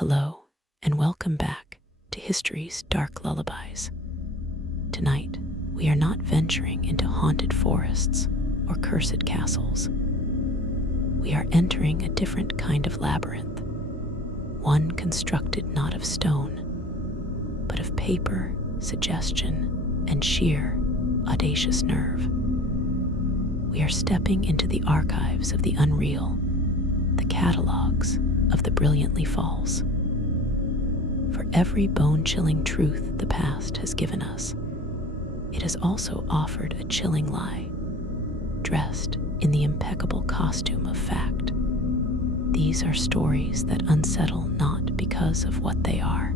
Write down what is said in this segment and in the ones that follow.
Hello, and welcome back to History's Dark Lullabies. Tonight, we are not venturing into haunted forests or cursed castles. We are entering a different kind of labyrinth, one constructed not of stone, but of paper, suggestion, and sheer, audacious nerve. We are stepping into the archives of the unreal, the catalogs of the brilliantly false. For every bone-chilling truth the past has given us, it has also offered a chilling lie, dressed in the impeccable costume of fact. These are stories that unsettle not because of what they are,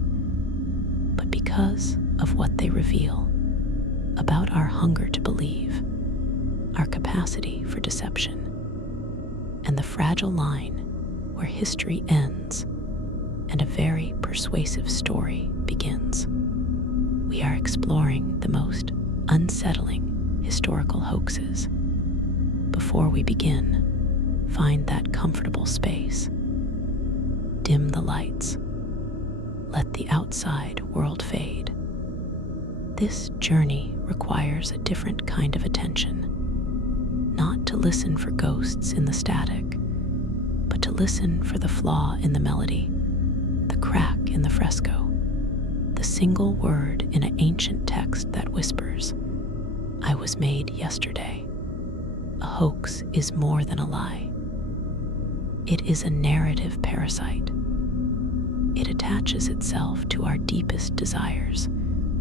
but because of what they reveal about our hunger to believe, our capacity for deception, and the fragile line where history ends and a very persuasive story begins. We are exploring the most unsettling historical hoaxes. Before we begin, find that comfortable space. Dim the lights. Let the outside world fade. This journey requires a different kind of attention, not to listen for ghosts in the static, but to listen for the flaw in the melody, the crack in the fresco, the single word in an ancient text that whispers, "I was made yesterday." A hoax is more than a lie. It is a narrative parasite. It attaches itself to our deepest desires,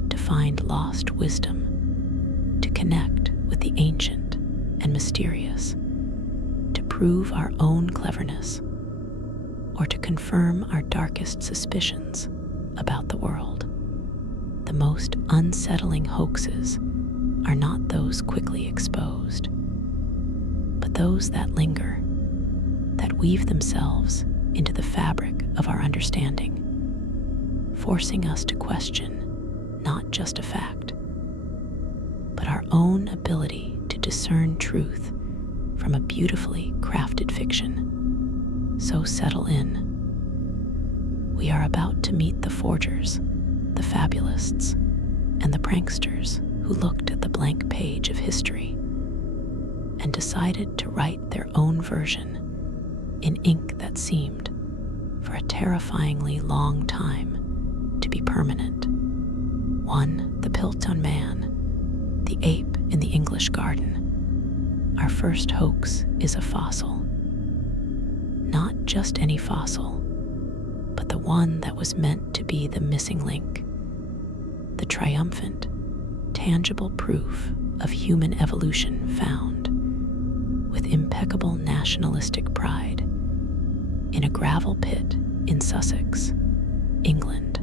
to find lost wisdom, to connect with the ancient and mysterious, to prove our own cleverness, or to confirm our darkest suspicions about the world. The most unsettling hoaxes are not those quickly exposed, but those that linger, that weave themselves into the fabric of our understanding, forcing us to question not just a fact, but our own ability to discern truth from a beautifully crafted fiction. So settle in. We are about to meet the forgers, the fabulists, and the pranksters who looked at the blank page of history and decided to write their own version in ink that seemed, for a terrifyingly long time, to be permanent. One, the Piltdown man, the ape in the English garden. Our first hoax is a fossil. Not just any fossil, but the one that was meant to be the missing link, the triumphant, tangible proof of human evolution found, with impeccable nationalistic pride, in a gravel pit in Sussex, England,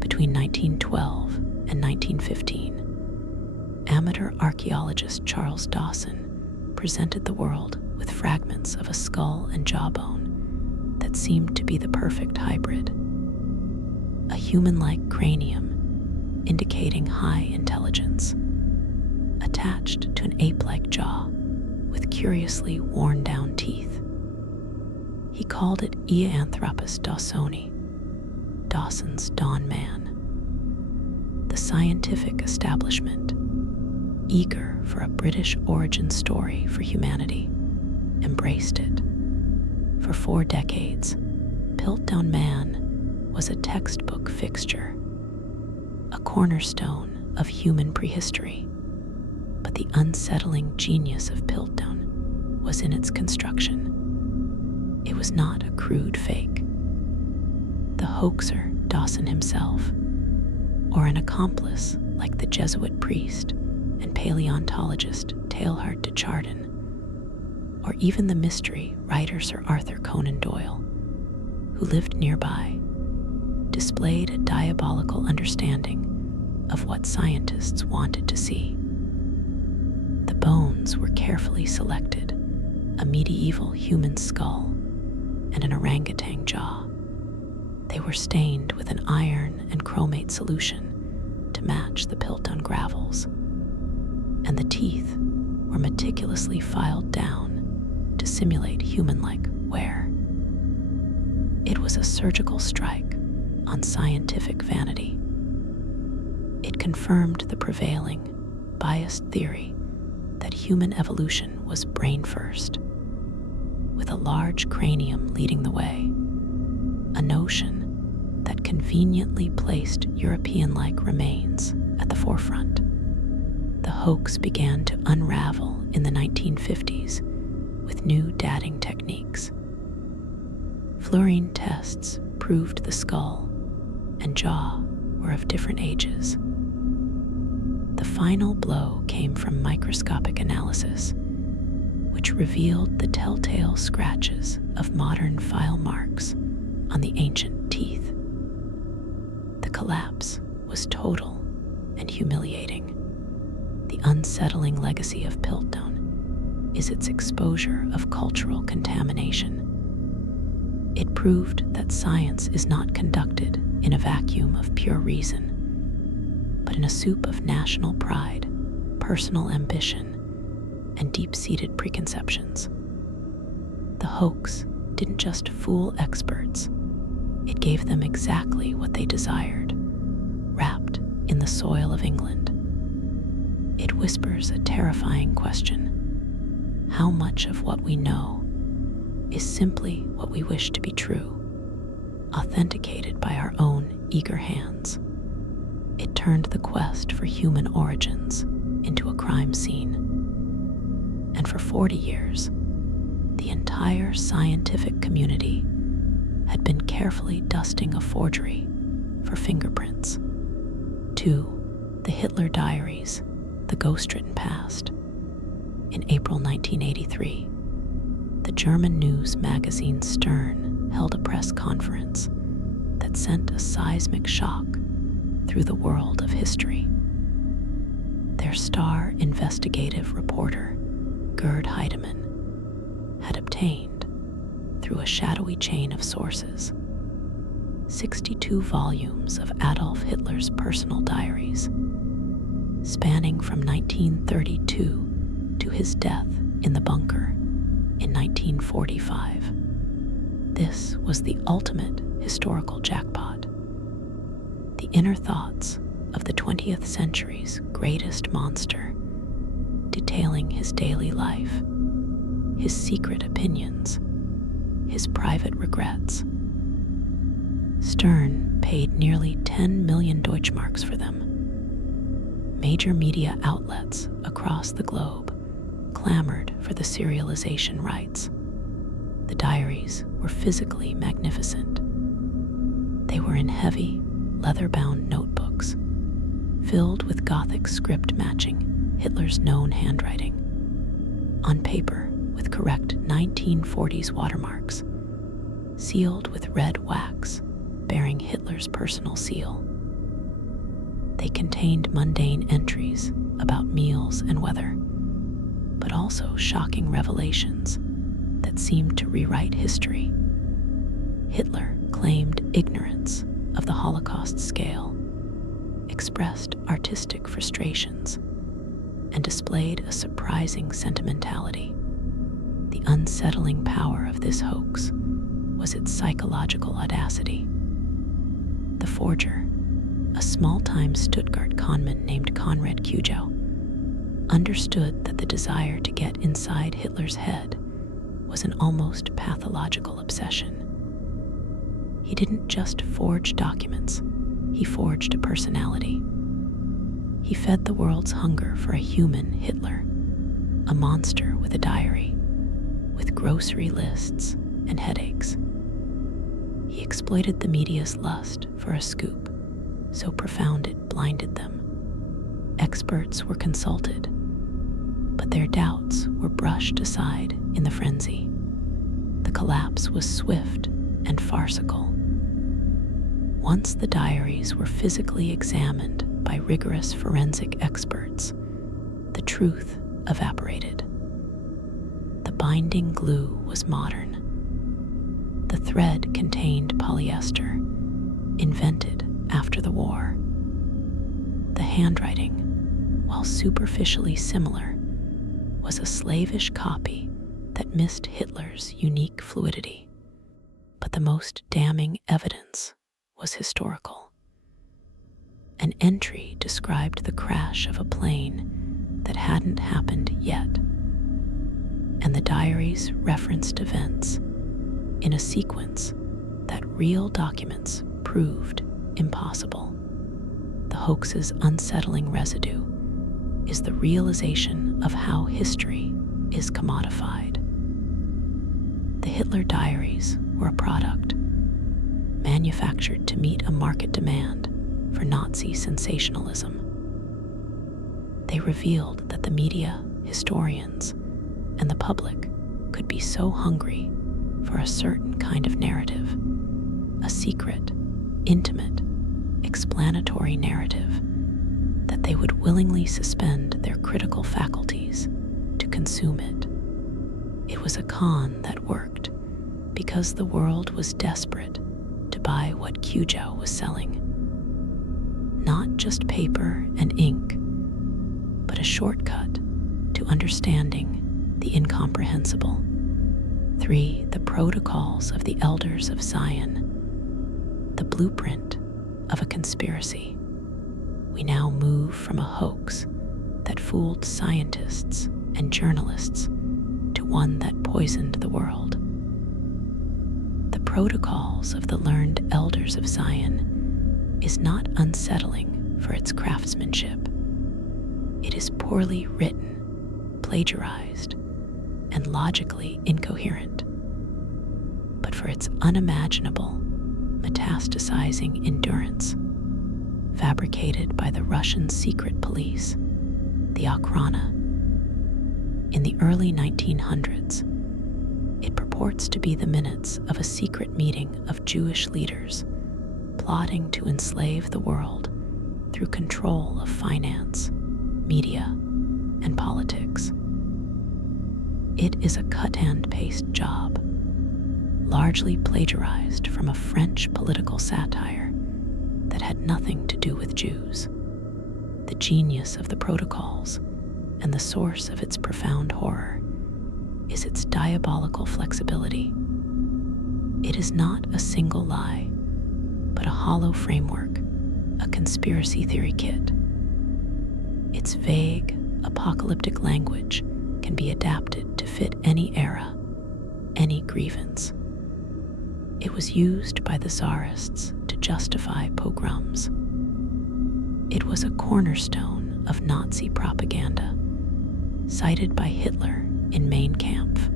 between 1912 and 1915. Amateur archaeologist Charles Dawson presented the world with fragments of a skull and jawbone that seemed to be the perfect hybrid. A human-like cranium indicating high intelligence, attached to an ape-like jaw with curiously worn-down teeth. He called it Eanthropus dawsoni, Dawson's Dawn Man. The scientific establishment, eager for a British origin story for humanity, embraced it. For 4 decades, Piltdown Man was a textbook fixture, a cornerstone of human prehistory. But the unsettling genius of Piltdown was in its construction. It was not a crude fake. The hoaxer, Dawson himself, or an accomplice like the Jesuit priest and paleontologist Teilhard de Chardin, or even the mystery writer Sir Arthur Conan Doyle, who lived nearby, displayed a diabolical understanding of what scientists wanted to see. The bones were carefully selected, a medieval human skull and an orangutan jaw. They were stained with an iron and chromate solution to match the Piltdown gravels, and the teeth were meticulously filed down to simulate human-like wear. It was a surgical strike on scientific vanity. It confirmed the prevailing, biased theory that human evolution was brain first, with a large cranium leading the way, a notion that conveniently placed European-like remains at the forefront. The hoax began to unravel in the 1950s with new dating techniques. Fluorine tests proved the skull and jaw were of different ages. The final blow came from microscopic analysis, which revealed the telltale scratches of modern file marks on the ancient teeth. The collapse was total and humiliating. The unsettling legacy of Piltdown is its exposure of cultural contamination. It proved that science is not conducted in a vacuum of pure reason, but in a soup of national pride, personal ambition, and deep-seated preconceptions. The hoax didn't just fool experts, it gave them exactly what they desired, wrapped in the soil of England. It whispers a terrifying question: how much of what we know is simply what we wish to be true, authenticated by our own eager hands? It turned the quest for human origins into a crime scene. And for 40 years, the entire scientific community had been carefully dusting a forgery for fingerprints. 2. The Hitler Diaries, the ghost-written past. In April 1983, the German news magazine Stern held a press conference that sent a seismic shock through the world of history. Their star investigative reporter, Gerd Heidemann, had obtained, through a shadowy chain of sources, 62 volumes of Adolf Hitler's personal diaries, spanning from 1932 to his death in the bunker in 1945. This was the ultimate historical jackpot. The inner thoughts of the 20th century's greatest monster, detailing his daily life, his secret opinions, his private regrets. Stern paid nearly 10 million Deutschmarks for them. Major media outlets across the globe clamored for the serialization rights. The diaries were physically magnificent. They were in heavy, leather-bound notebooks, filled with Gothic script matching Hitler's known handwriting. On paper, with correct 1940s watermarks, sealed with red wax bearing Hitler's personal seal. They contained mundane entries about meals and weather, but also shocking revelations that seemed to rewrite history. Hitler claimed ignorance of the Holocaust scale, expressed artistic frustrations, and displayed a surprising sentimentality. The unsettling power of this hoax was its psychological audacity. The forger, a small-time Stuttgart conman named Konrad Kujau, understood that the desire to get inside Hitler's head was an almost pathological obsession. He didn't just forge documents, he forged a personality. He fed the world's hunger for a human Hitler, a monster with a diary, with grocery lists and headaches. He exploited the media's lust for a scoop, so profound it blinded them. Experts were consulted, but their doubts were brushed aside in the frenzy. The collapse was swift and farcical. Once the diaries were physically examined by rigorous forensic experts, the truth evaporated. The binding glue was modern. The thread contained polyester, invented after the war. The handwriting, while superficially similar, was a slavish copy that missed Hitler's unique fluidity. But the most damning evidence was historical. An entry described the crash of a plane that hadn't happened yet, and the diaries referenced events in a sequence that real documents proved impossible. The hoax's unsettling residue is the realization of how history is commodified. The Hitler diaries were a product manufactured to meet a market demand for Nazi sensationalism. They revealed that the media, historians, and the public could be so hungry for a certain kind of narrative, a secret, intimate, explanatory narrative, that they would willingly suspend their critical faculties to consume it. It was a con that worked because the world was desperate to buy what Kujau was selling. Not just paper and ink, but a shortcut to understanding the incomprehensible. 3. The protocols of the elders of Zion, the blueprint of a conspiracy. We now move from a hoax that fooled scientists and journalists to one that poisoned the world. The protocols of the learned elders of Zion is not unsettling for its craftsmanship. It is poorly written, plagiarized, and logically incoherent, but for its unimaginable, metastasizing endurance, fabricated by the Russian secret police, the Okhrana. In the early 1900s, it purports to be the minutes of a secret meeting of Jewish leaders plotting to enslave the world through control of finance, media, and politics. It is a cut-and-paste job, largely plagiarized from a French political satire that had nothing to do with Jews. The genius of the protocols and the source of its profound horror is its diabolical flexibility. It is not a single lie, but a hollow framework, a conspiracy theory kit. Its vague, apocalyptic language can be adapted to fit any era, any grievance. It was used by the Tsarists to justify pogroms. It was a cornerstone of Nazi propaganda, cited by Hitler in Mein Kampf.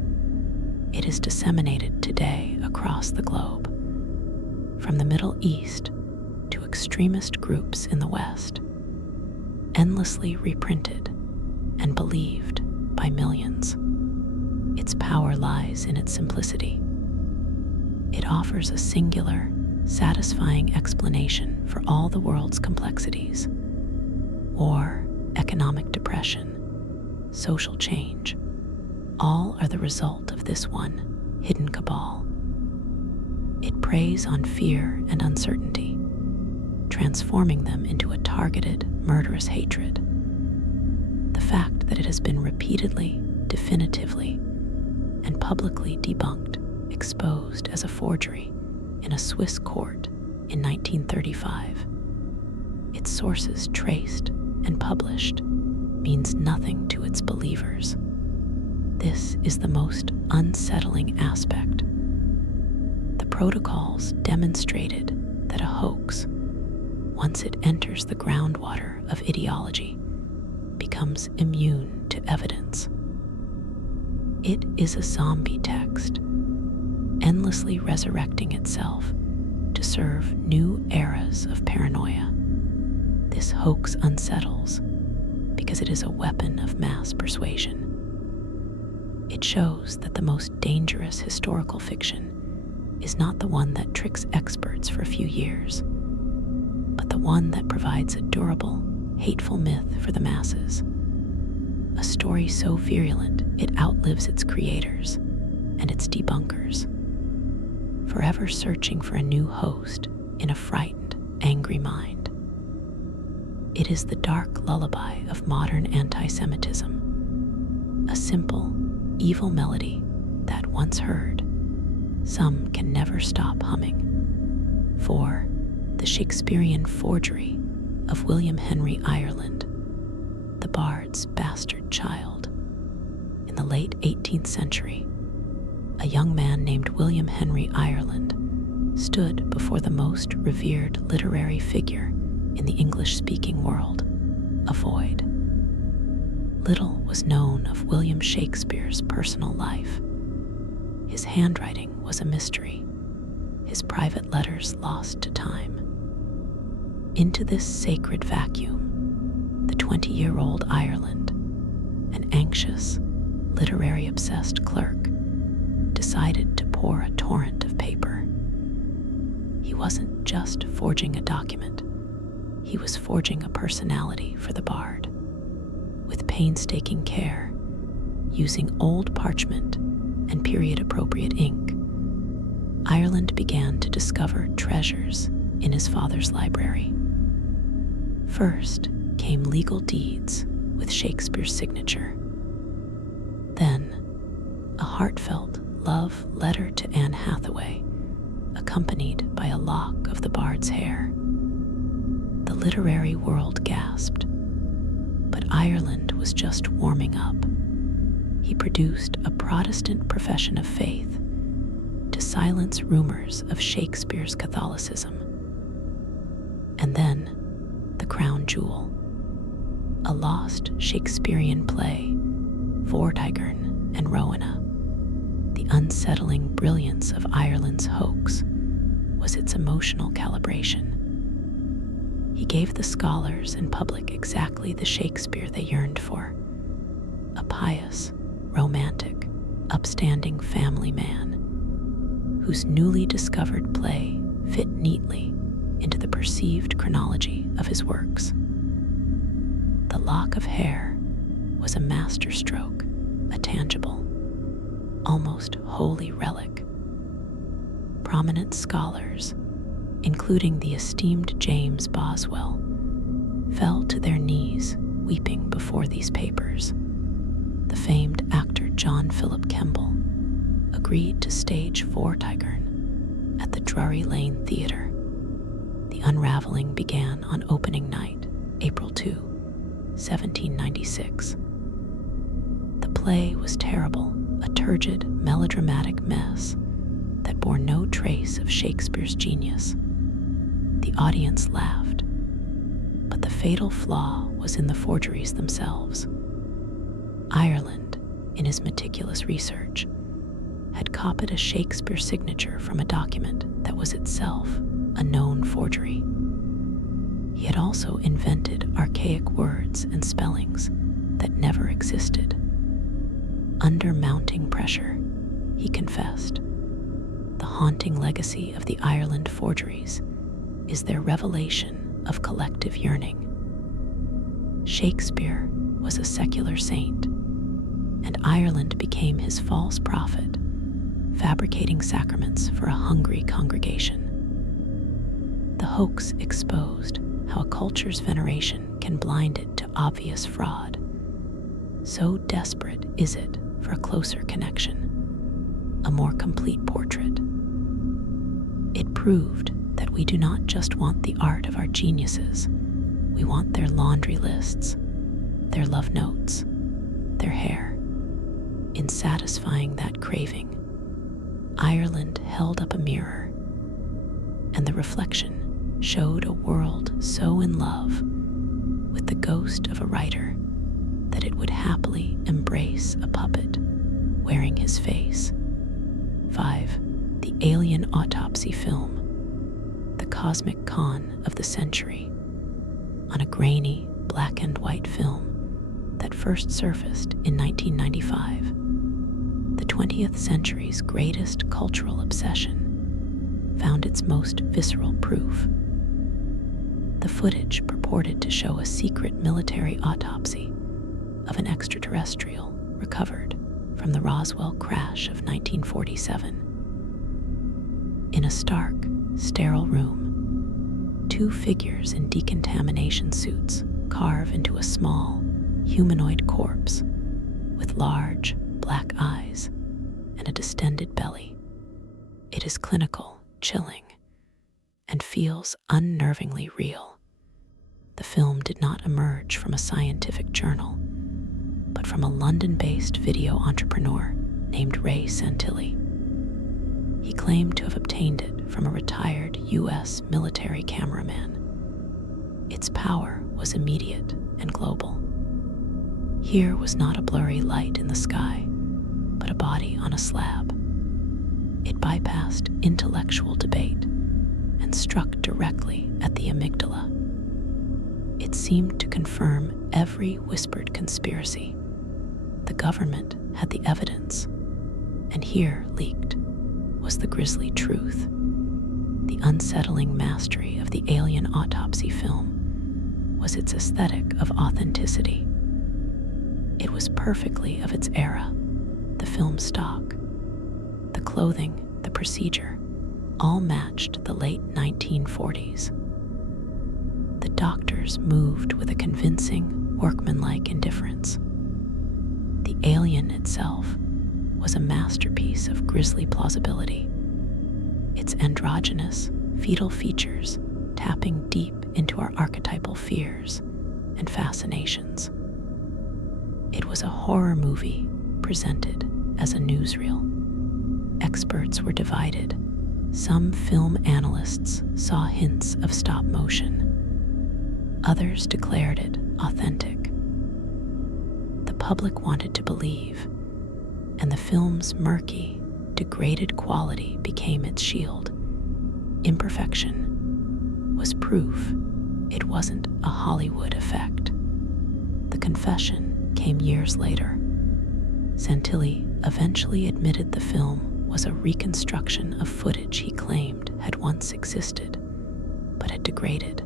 It is disseminated today across the globe, from the Middle East to extremist groups in the West, endlessly reprinted and believed by millions. Its power lies in its simplicity. It offers a singular, satisfying explanation for all the world's complexities: war, economic depression, social change. All are the result of this one hidden cabal. It preys on fear and uncertainty, transforming them into a targeted, murderous hatred. The fact that it has been repeatedly, definitively, and publicly debunked, exposed as a forgery in a Swiss court in 1935, its sources traced and published, means nothing to its believers. This is the most unsettling aspect. The protocols demonstrated that a hoax, once it enters the groundwater of ideology, becomes immune to evidence. It is a zombie text, endlessly resurrecting itself to serve new eras of paranoia. This hoax unsettles because it is a weapon of mass persuasion. It shows that the most dangerous historical fiction is not the one that tricks experts for a few years, but the one that provides a durable, hateful myth for the masses. A story so virulent it outlives its creators and its debunkers, forever searching for a new host in a frightened, angry mind. It is the dark lullaby of modern anti-Semitism, a simple, evil melody that, once heard, some can never stop humming. 4. The Shakespearean forgery of William Henry Ireland, the bard's bastard child. In the late 18th century, a young man named William Henry Ireland stood before the most revered literary figure in the English-speaking world, a void. Little was known of William Shakespeare's personal life. His handwriting was a mystery, his private letters lost to time. Into this sacred vacuum, the 20-year-old Ireland, an anxious, literary-obsessed clerk, decided to pour a torrent of paper. He wasn't just forging a document, he was forging a personality for the bard. With painstaking care, using old parchment and period-appropriate ink, Ireland began to discover treasures in his father's library. First came legal deeds with Shakespeare's signature. Then, a heartfelt love letter to Anne Hathaway, accompanied by a lock of the bard's hair. The literary world gasped, but Ireland was just warming up. He produced a Protestant profession of faith to silence rumors of Shakespeare's Catholicism. And then, the crown jewel, a lost Shakespearean play, Vortigern and Rowena. The unsettling brilliance of Ireland's hoax was its emotional calibration. He gave the scholars and public exactly the Shakespeare they yearned for, a pious, romantic, upstanding family man whose newly discovered play fit neatly into the perceived chronology of his works. The lock of hair was a masterstroke, a tangible, almost holy relic. Prominent scholars, including the esteemed James Boswell, fell to their knees weeping before these papers. The famed actor John Philip Kemble agreed to stage Vortigern at the Drury Lane Theatre. The unraveling began on opening night, April 2, 1796. The play was terrible, a turgid, melodramatic mess that bore no trace of Shakespeare's genius. The audience laughed, but the fatal flaw was in the forgeries themselves. Ireland, in his meticulous research, had copied a Shakespeare signature from a document that was itself a known forgery. He had also invented archaic words and spellings that never existed. Under mounting pressure, he confessed, the haunting legacy of the Ireland forgeries is their revelation of collective yearning. Shakespeare was a secular saint, and Ireland became his false prophet, fabricating sacraments for a hungry congregation. The hoax exposed how a culture's veneration can blind it to obvious fraud. So desperate is it for a closer connection, a more complete portrait. It proved that we do not just want the art of our geniuses, we want their laundry lists, their love notes, their hair. In satisfying that craving, Ireland held up a mirror, and the reflection showed a world so in love with the ghost of a writer that it would happily embrace a puppet wearing his face. 5. The alien autopsy film, the cosmic con of the century, on a grainy black and white film that first surfaced in 1995. The 20th century's greatest cultural obsession found its most visceral proof. The footage purported to show a secret military autopsy of an extraterrestrial recovered from the Roswell crash of 1947. In a stark, sterile room, two figures in decontamination suits carve into a small, humanoid corpse with large, black eyes and a distended belly. It is clinical, chilling, and feels unnervingly real. The film did not emerge from a scientific journal, but from a London-based video entrepreneur named Ray Santilli. He claimed to have obtained it from a retired U.S. military cameraman. Its power was immediate and global. Here was not a blurry light in the sky, but a body on a slab. It bypassed intellectual debate and struck directly at the amygdala. It seemed to confirm every whispered conspiracy. The government had the evidence, and here leaked was the grisly truth. The unsettling mastery of the alien autopsy film was its aesthetic of authenticity. It was perfectly of its era. The film stock, the clothing, the procedure, all matched the late 1940s. The doctors moved with a convincing, workmanlike indifference. The alien itself was a masterpiece of grisly plausibility, its androgynous, fetal features tapping deep into our archetypal fears and fascinations. It was a horror movie presented as a newsreel. Experts were divided. Some film analysts saw hints of stop motion. Others declared it authentic. The public wanted to believe, and the film's murky, degraded quality became its shield. Imperfection was proof it wasn't a Hollywood effect. The confession came years later. Santilli eventually admitted the film was a reconstruction of footage he claimed had once existed, but had degraded.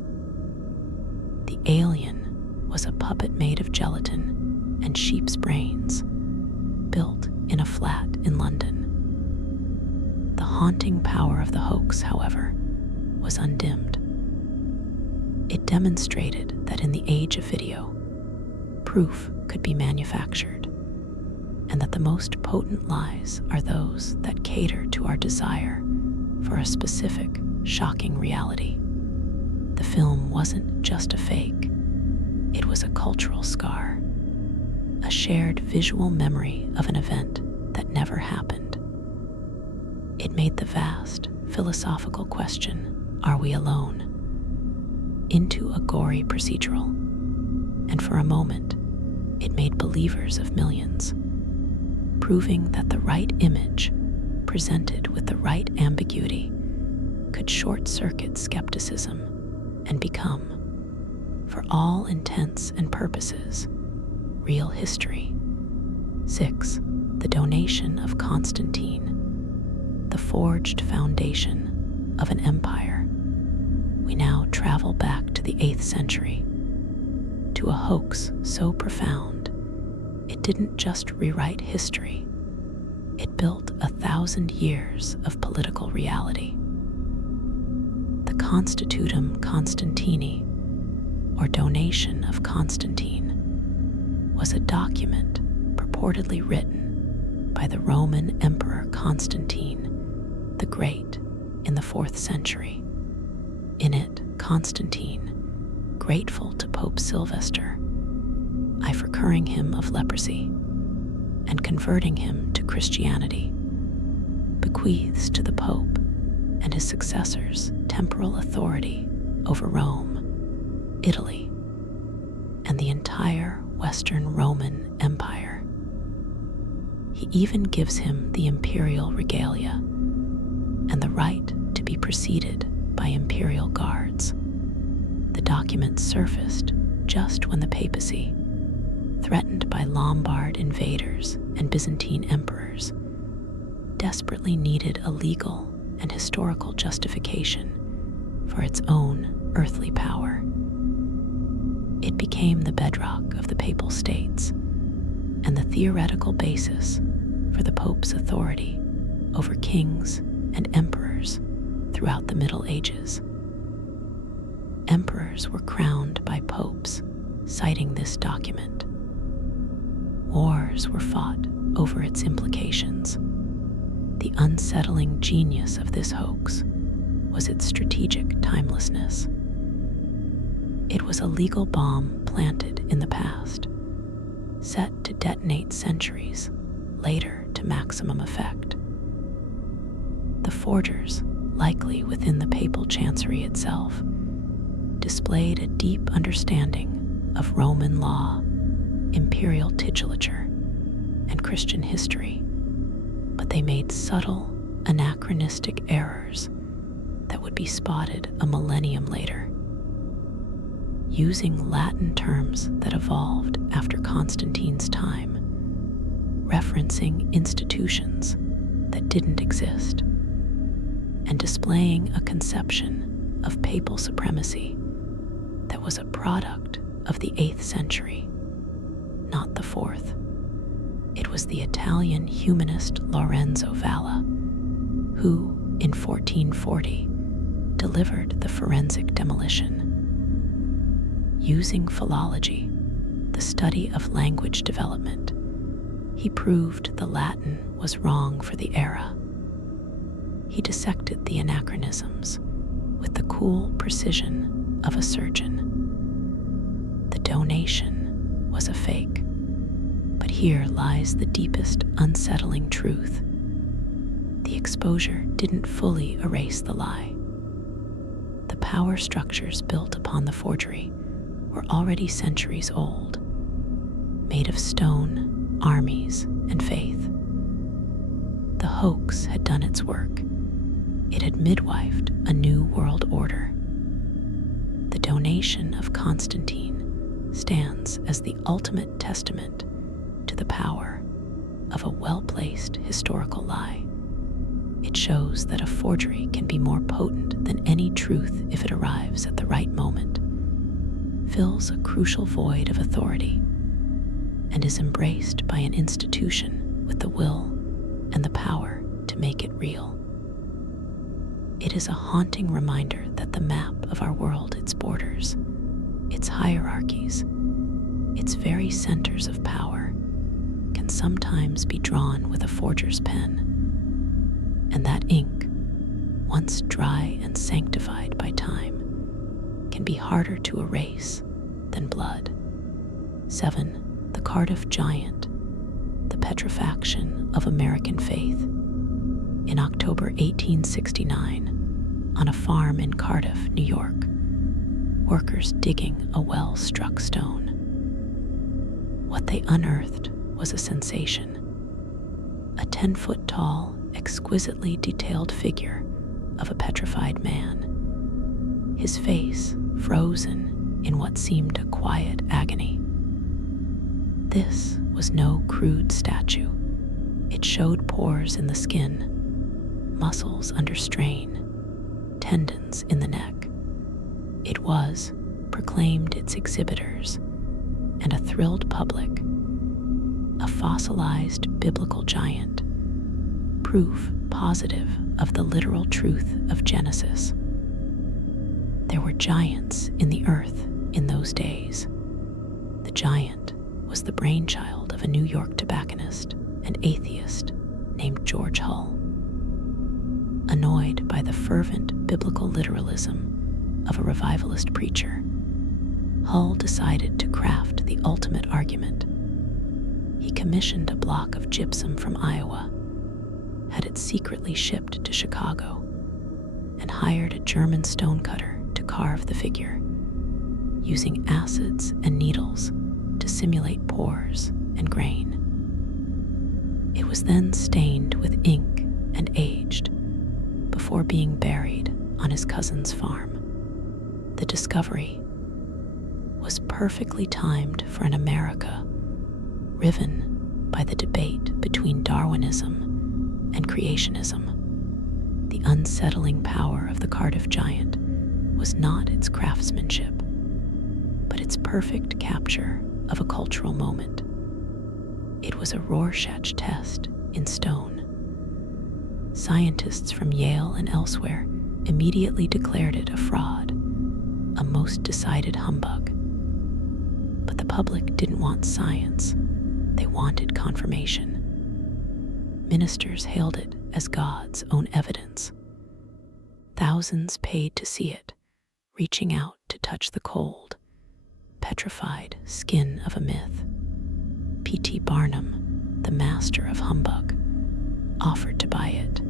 The alien was a puppet made of gelatin and sheep's brains, built in a flat in London. The haunting power of the hoax, however, was undimmed. It demonstrated that in the age of video, proof could be manufactured, and that the most potent lies are those that cater to our desire for a specific, shocking reality. The film wasn't just a fake, it was a cultural scar, a shared visual memory of an event that never happened. It made the vast, philosophical question, are we alone, into a gory procedural, and for a moment, it made believers of millions, proving that the right image, presented with the right ambiguity, could short-circuit skepticism and become, for all intents and purposes, real history. 6. The donation of Constantine, the forged foundation of an empire. We now travel back to the 8th century, to a hoax so profound, it didn't just rewrite history, it built 1,000 years of political reality. The Constitutum Constantini, or Donation of Constantine, was a document purportedly written by the Roman Emperor Constantine the Great in the 4th century. In it, Constantine, grateful to Pope Sylvester, procuring him of leprosy and converting him to Christianity, bequeaths to the Pope and his successors temporal authority over Rome, Italy, and the entire Western Roman Empire. He even gives him the imperial regalia and the right to be preceded by imperial guards. The document surfaced just when the papacy, threatened by Lombard invaders and Byzantine emperors, desperately needed a legal and historical justification for its own earthly power. It became the bedrock of the Papal States and the theoretical basis for the Pope's authority over kings and emperors throughout the Middle Ages. Emperors were crowned by popes, citing this document. Wars were fought over its implications. The unsettling genius of this hoax was its strategic timelessness. It was a legal bomb planted in the past, set to detonate centuries later to maximum effect. The forgers, likely within the papal chancery itself, displayed a deep understanding of Roman law, imperial titulature, and Christian history, but they made subtle, anachronistic errors that would be spotted a millennium later. Using Latin terms that evolved after Constantine's time, referencing institutions that didn't exist, and displaying a conception of papal supremacy that was a product of the 8th century, not the 4th. It was the Italian humanist Lorenzo Valla who, in 1440, delivered the forensic demolition. Using philology, the study of language development, he proved the Latin was wrong for the era. He dissected the anachronisms with the cool precision of a surgeon. The donation was a fake, but here lies the deepest unsettling truth. The exposure didn't fully erase the lie. The power structures built upon the forgery were already centuries old, made of stone, armies, and faith. The hoax had done its work. It had midwifed a new world order. The donation of Constantine stands as the ultimate testament to the power of a well-placed historical lie. It shows that a forgery can be more potent than any truth if it arrives at the right moment, fills a crucial void of authority, and is embraced by an institution with the will and the power to make it real. It is a haunting reminder that the map of our world, its borders, its hierarchies, its very centers of power, can sometimes be drawn with a forger's pen, and that ink, once dry and sanctified by time, can be harder to erase than blood. 7. The Cardiff Giant, the petrifaction of American faith. In October 1869, on a farm in Cardiff, New York, workers digging a well-struck stone. What they unearthed was a sensation. A 10-foot-tall, exquisitely detailed figure of a petrified man, his face frozen in what seemed a quiet agony. This was no crude statue. It showed pores in the skin, muscles under strain, tendons in the neck. It was, proclaimed its exhibitors, and a thrilled public, a fossilized biblical giant, proof positive of the literal truth of Genesis. There were giants in the earth in those days. The giant was the brainchild of a New York tobacconist and atheist named George Hull. Annoyed by the fervent biblical literalism of a revivalist preacher, Hull decided to craft the ultimate argument. He commissioned a block of gypsum from Iowa, had it secretly shipped to Chicago, and hired a German stonecutter to carve the figure, using acids and needles to simulate pores and grain. It was then stained with ink and aged before being buried on his cousin's farm. The discovery was perfectly timed for an America riven by the debate between Darwinism and creationism. The unsettling power of the Cardiff Giant was not its craftsmanship, but its perfect capture of a cultural moment. It was a Rorschach test in stone. Scientists from Yale and elsewhere immediately declared it a fraud, a most decided humbug. But the public didn't want science. They wanted confirmation. Ministers hailed it as God's own evidence. Thousands paid to see it, reaching out to touch the cold, petrified skin of a myth. P.T. Barnum, the master of humbug, offered to buy it.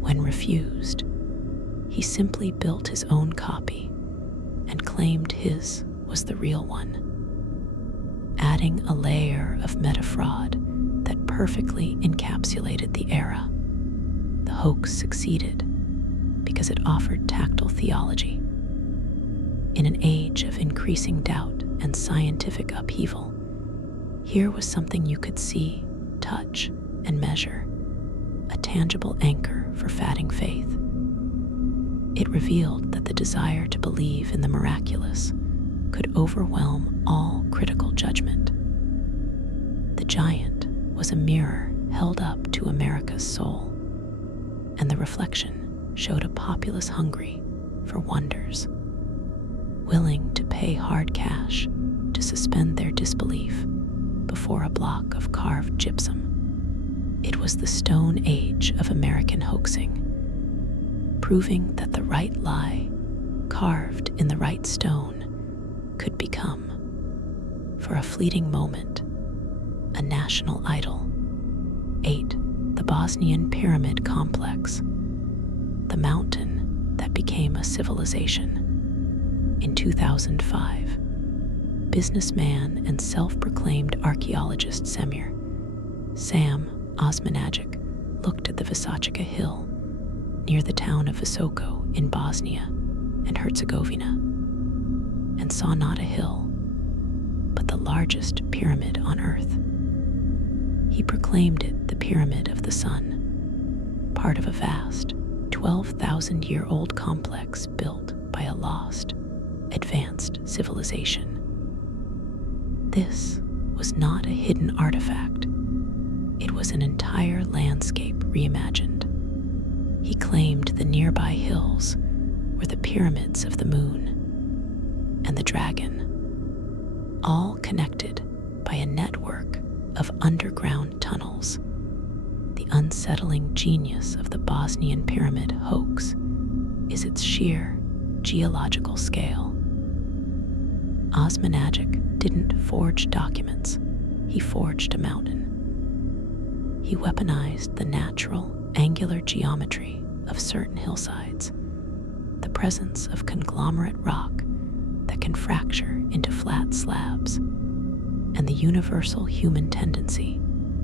When refused, he simply built his own copy and claimed his was the real one, adding a layer of meta-fraud that perfectly encapsulated the era. The hoax succeeded because it offered tactile theology. In an age of increasing doubt and scientific upheaval, here was something you could see, touch, and measure, a tangible anchor for fatting faith. It revealed that the desire to believe in the miraculous could overwhelm all critical judgment. The giant was a mirror held up to America's soul, and the reflection showed a populace hungry for wonders, willing to pay hard cash to suspend their disbelief before a block of carved gypsum. It was the Stone Age of American hoaxing, proving that the right lie, carved in the right stone, could become, for a fleeting moment, a national idol. 8. The Bosnian Pyramid Complex, the mountain that became a civilization. In 2005, businessman and self-proclaimed archaeologist Sam Osmanagic looked at the Visacica Hill near the town of Visoko in Bosnia and Herzegovina and saw not a hill, but the largest pyramid on Earth. He proclaimed it the Pyramid of the Sun, part of a vast 12,000-year-old complex built by a lost, advanced civilization. This was not a hidden artifact. It was an entire landscape reimagined. He claimed the nearby hills were the pyramids of the moon and the dragon, all connected by a network of underground tunnels. The unsettling genius of the Bosnian pyramid hoax is its sheer geological scale. Osmanagic didn't forge documents, he forged a mountain. He weaponized the natural, angular geometry of certain hillsides, the presence of conglomerate rock that can fracture into flat slabs, and the universal human tendency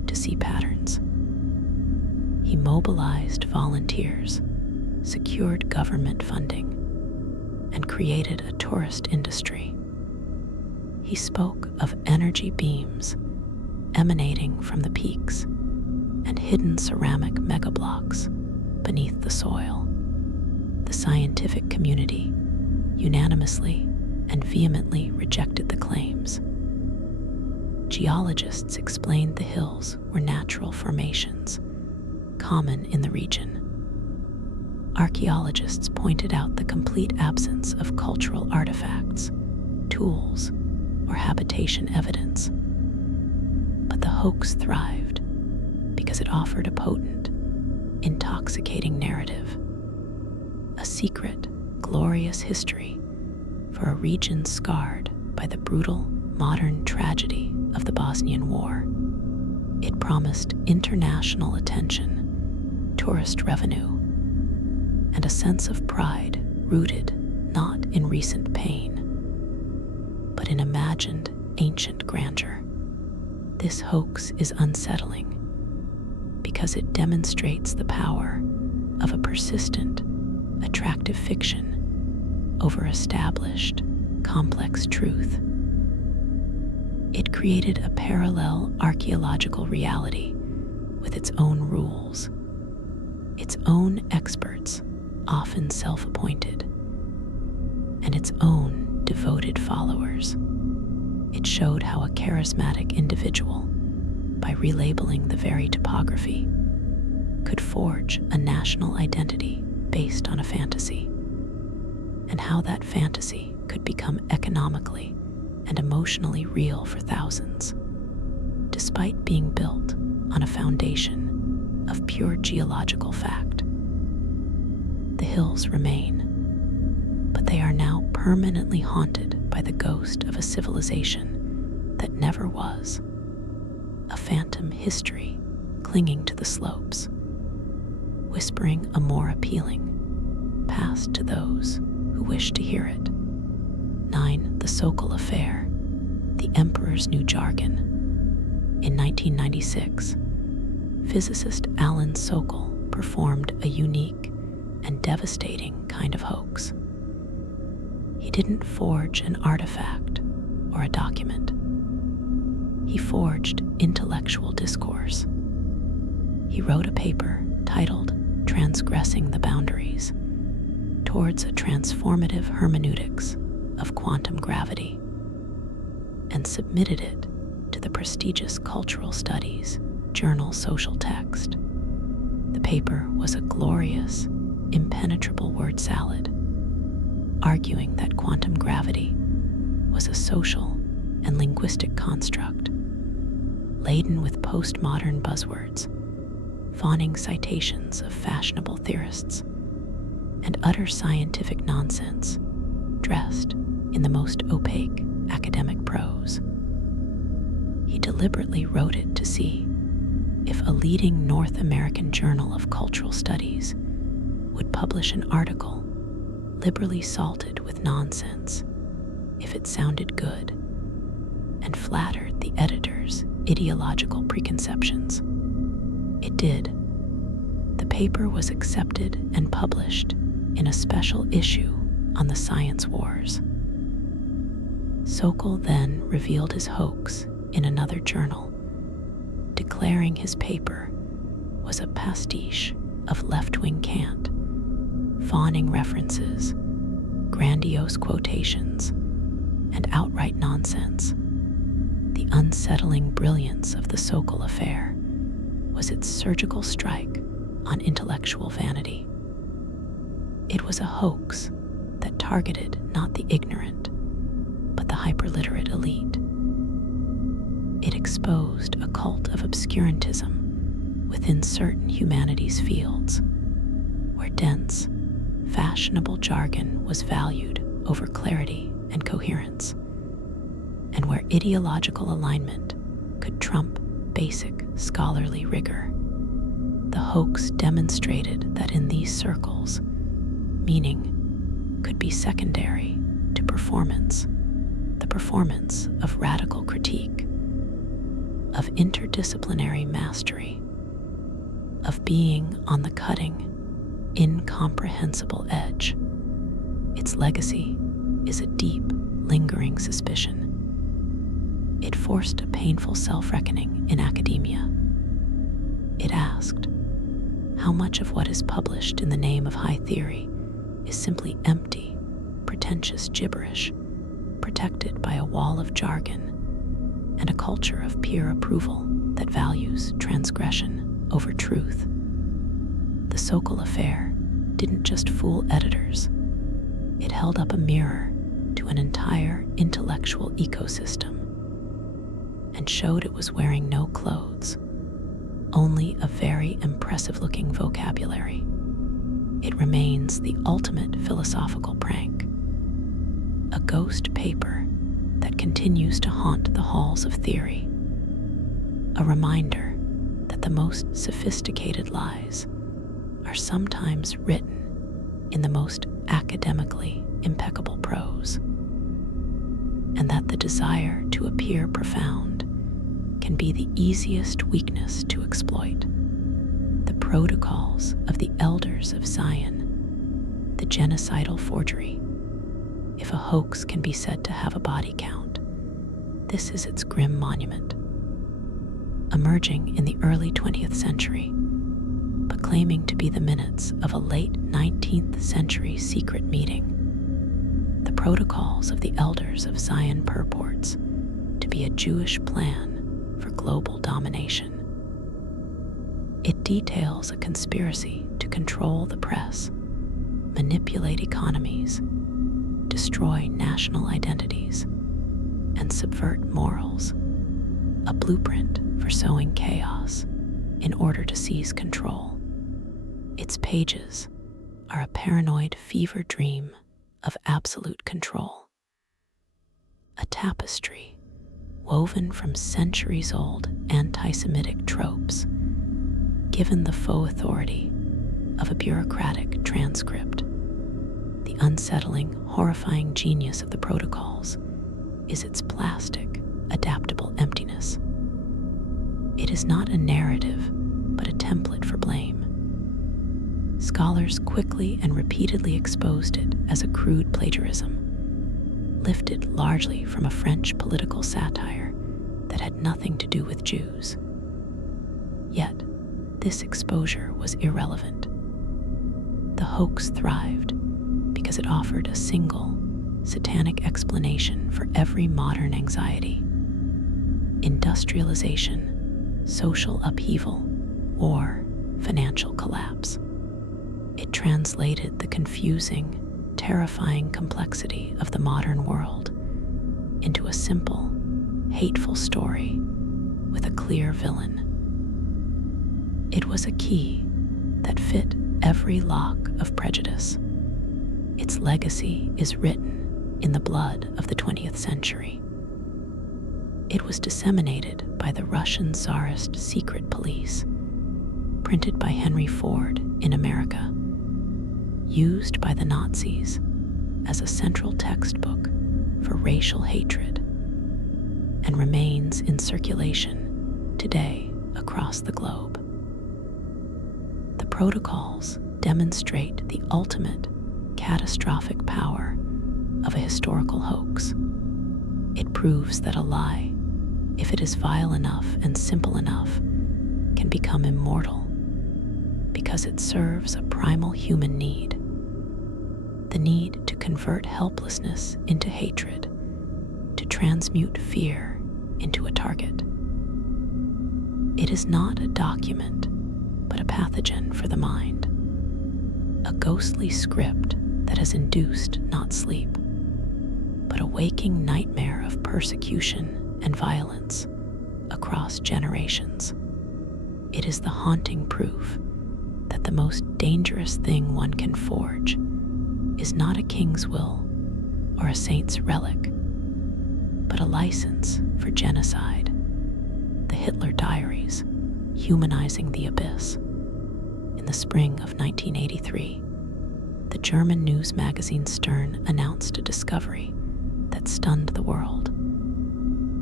to see patterns. He mobilized volunteers, secured government funding, and created a tourist industry. He spoke of energy beams emanating from the peaks and hidden ceramic megablocks beneath the soil. The scientific community unanimously and vehemently rejected the claims. Geologists explained the hills were natural formations, common in the region. Archaeologists pointed out the complete absence of cultural artifacts, tools, or habitation evidence. But the hoax thrived because it offered a potent, intoxicating narrative, a secret, glorious history for a region scarred by the brutal, modern tragedy of the Bosnian War. It promised international attention, tourist revenue, and a sense of pride rooted not in recent pain, but in imagined ancient grandeur. This hoax is unsettling because it demonstrates the power of a persistent, attractive fiction over established, complex truth. It created a parallel archaeological reality with its own rules, its own experts, often self-appointed, and its own devoted followers. It showed how a charismatic individual, by relabeling the very topography, could forge a national identity based on a fantasy, and how that fantasy could become economically and emotionally real for thousands, despite being built on a foundation of pure geological fact. The hills remain, but they are now permanently haunted by the ghost of a civilization that never was, a phantom history clinging to the slopes, whispering a more appealing past to those who wish to hear it. 9. The Sokol Affair, the Emperor's New Jargon. In 1996, physicist Alan Sokol performed a unique and devastating kind of hoax. He didn't forge an artifact or a document. He forged intellectual discourse. He wrote a paper titled Transgressing the Boundaries towards a transformative hermeneutics of quantum gravity, and submitted it to the prestigious cultural studies journal Social Text. The paper was a glorious, impenetrable word salad, arguing that quantum gravity was a social and linguistic construct, laden with postmodern buzzwords, fawning citations of fashionable theorists, and utter scientific nonsense dressed in the most opaque academic prose. He deliberately wrote it to see if a leading North American journal of cultural studies would publish an article liberally salted with nonsense if it sounded good and flattered the editor's ideological preconceptions. It did. The paper was accepted and published in a special issue on the Science Wars. Sokol then revealed his hoax in another journal, declaring his paper was a pastiche of left-wing cant, fawning references, grandiose quotations, and outright nonsense. The unsettling brilliance of the Sokol Affair was its surgical strike on intellectual vanity. It was a hoax that targeted not the ignorant, but the hyperliterate elite. It exposed a cult of obscurantism within certain humanities fields, where dense, fashionable jargon was valued over clarity and coherence, and where ideological alignment could trump basic scholarly rigor. The hoax demonstrated that in these circles, meaning could be secondary to performance, the performance of radical critique, of interdisciplinary mastery, of being on the cutting, incomprehensible edge. Its legacy is a deep, lingering suspicion. It forced a painful self-reckoning in academia. It asked, how much of what is published in the name of high theory is simply empty, pretentious gibberish, protected by a wall of jargon and a culture of peer approval that values transgression over truth? The Sokol Affair didn't just fool editors. It held up a mirror to an entire intellectual ecosystem and showed it was wearing no clothes, only a very impressive-looking vocabulary. It remains the ultimate philosophical prank, a ghost paper that continues to haunt the halls of theory, a reminder that the most sophisticated lies are sometimes written in the most academically impeccable prose, and that the desire to appear profound can be the easiest weakness to exploit. The protocols of the elders of Zion, the genocidal forgery. If a hoax can be said to have a body count, this is its grim monument. Emerging in the early 20th century, but claiming to be the minutes of a late 19th century secret meeting, the protocols of the elders of Zion purports to be a Jewish plan for global domination. It details a conspiracy to control the press, manipulate economies, destroy national identities, and subvert morals, a blueprint for sowing chaos in order to seize control. Its pages are a paranoid fever dream of absolute control. A tapestry woven from centuries-old anti-Semitic tropes, given the faux authority of a bureaucratic transcript. The unsettling, horrifying genius of the protocols is its plastic, adaptable emptiness. It is not a narrative, but a template for blame. Scholars quickly and repeatedly exposed it as a crude plagiarism, lifted largely from a French political satire that had nothing to do with Jews. Yet, this exposure was irrelevant. The hoax thrived because it offered a single, satanic explanation for every modern anxiety: industrialization, social upheaval, war, financial collapse. It translated the confusing, terrifying complexity of the modern world into a simple, hateful story with a clear villain. It was a key that fit every lock of prejudice. Its legacy is written in the blood of the 20th century. It was disseminated by the Russian Tsarist secret police, printed by Henry Ford in America, used by the Nazis as a central textbook for racial hatred, and remains in circulation today across the globe. The protocols demonstrate the ultimate catastrophic power of a historical hoax. It proves that a lie, if it is vile enough and simple enough, can become immortal because it serves a primal human need: the need to convert helplessness into hatred, to transmute fear into a target. It is not a document, but a pathogen for the mind, a ghostly script that has induced not sleep, but a waking nightmare of persecution and violence across generations. It is the haunting proof that the most dangerous thing one can forge is not a king's will or a saint's relic, but a license for genocide. The Hitler Diaries, humanizing the abyss. In the spring of 1983, the German news magazine Stern announced a discovery that stunned the world: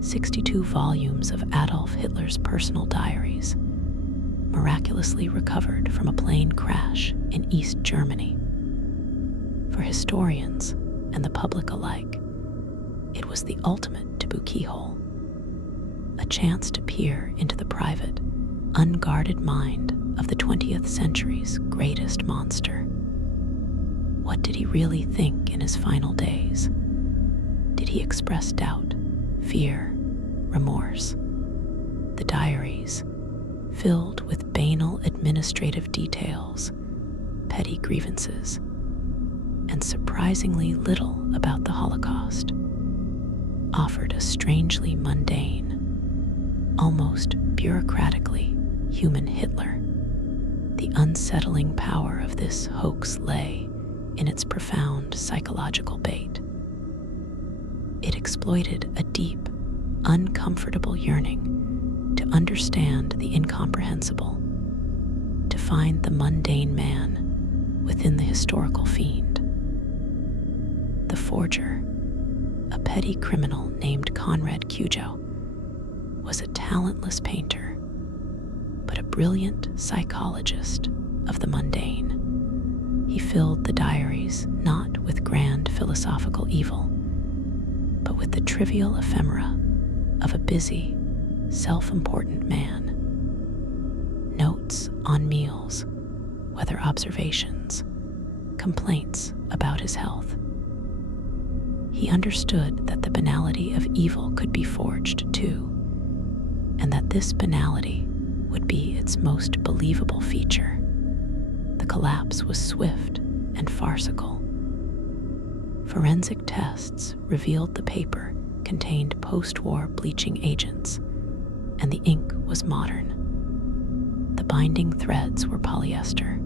62 volumes of Adolf Hitler's personal diaries, miraculously recovered from a plane crash in East Germany. For historians and the public alike, it was the ultimate taboo keyhole, a chance to peer into the private, unguarded mind of the 20th century's greatest monster. What did he really think in his final days? Did he express doubt, fear, remorse? The diaries, filled with banal administrative details, petty grievances, and surprisingly little about the Holocaust, offered a strangely mundane, almost bureaucratically human Hitler. The unsettling power of this hoax lay in its profound psychological bait. It exploited a deep, uncomfortable yearning to understand the incomprehensible, to find the mundane man within the historical fiend. The forger, a petty criminal named Conrad Cujo, was a talentless painter, but a brilliant psychologist of the mundane. He filled the diaries not with grand philosophical evil, but with the trivial ephemera of a busy, self-important man. Notes on meals, weather observations, complaints about his health. He understood that the banality of evil could be forged too, and that this banality would be its most believable feature. The collapse was swift and farcical. Forensic tests revealed the paper contained post-war bleaching agents, and the ink was modern. binding threads were polyester.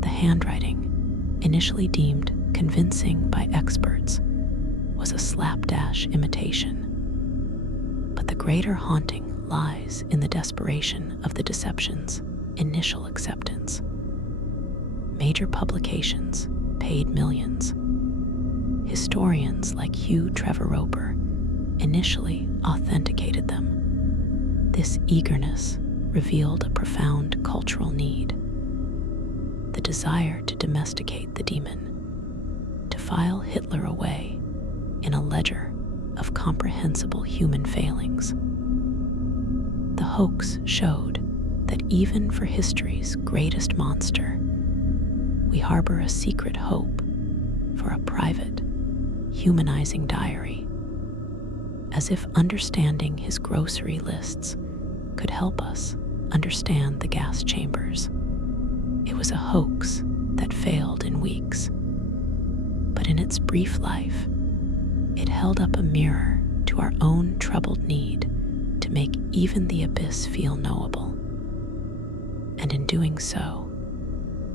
The handwriting, initially deemed convincing by experts, was a slapdash imitation. But the greater haunting lies in the desperation of the deception's initial acceptance. Major publications paid millions. Historians like Hugh Trevor Roper initially authenticated them. This eagerness revealed a profound cultural need: the desire to domesticate the demon, to file Hitler away in a ledger of comprehensible human failings. The hoax showed that even for history's greatest monster, we harbor a secret hope for a private, humanizing diary, as if understanding his grocery lists could help us understand the gas chambers. It was a hoax that failed in weeks, but in its brief life, it held up a mirror to our own troubled need to make even the abyss feel knowable, and in doing so,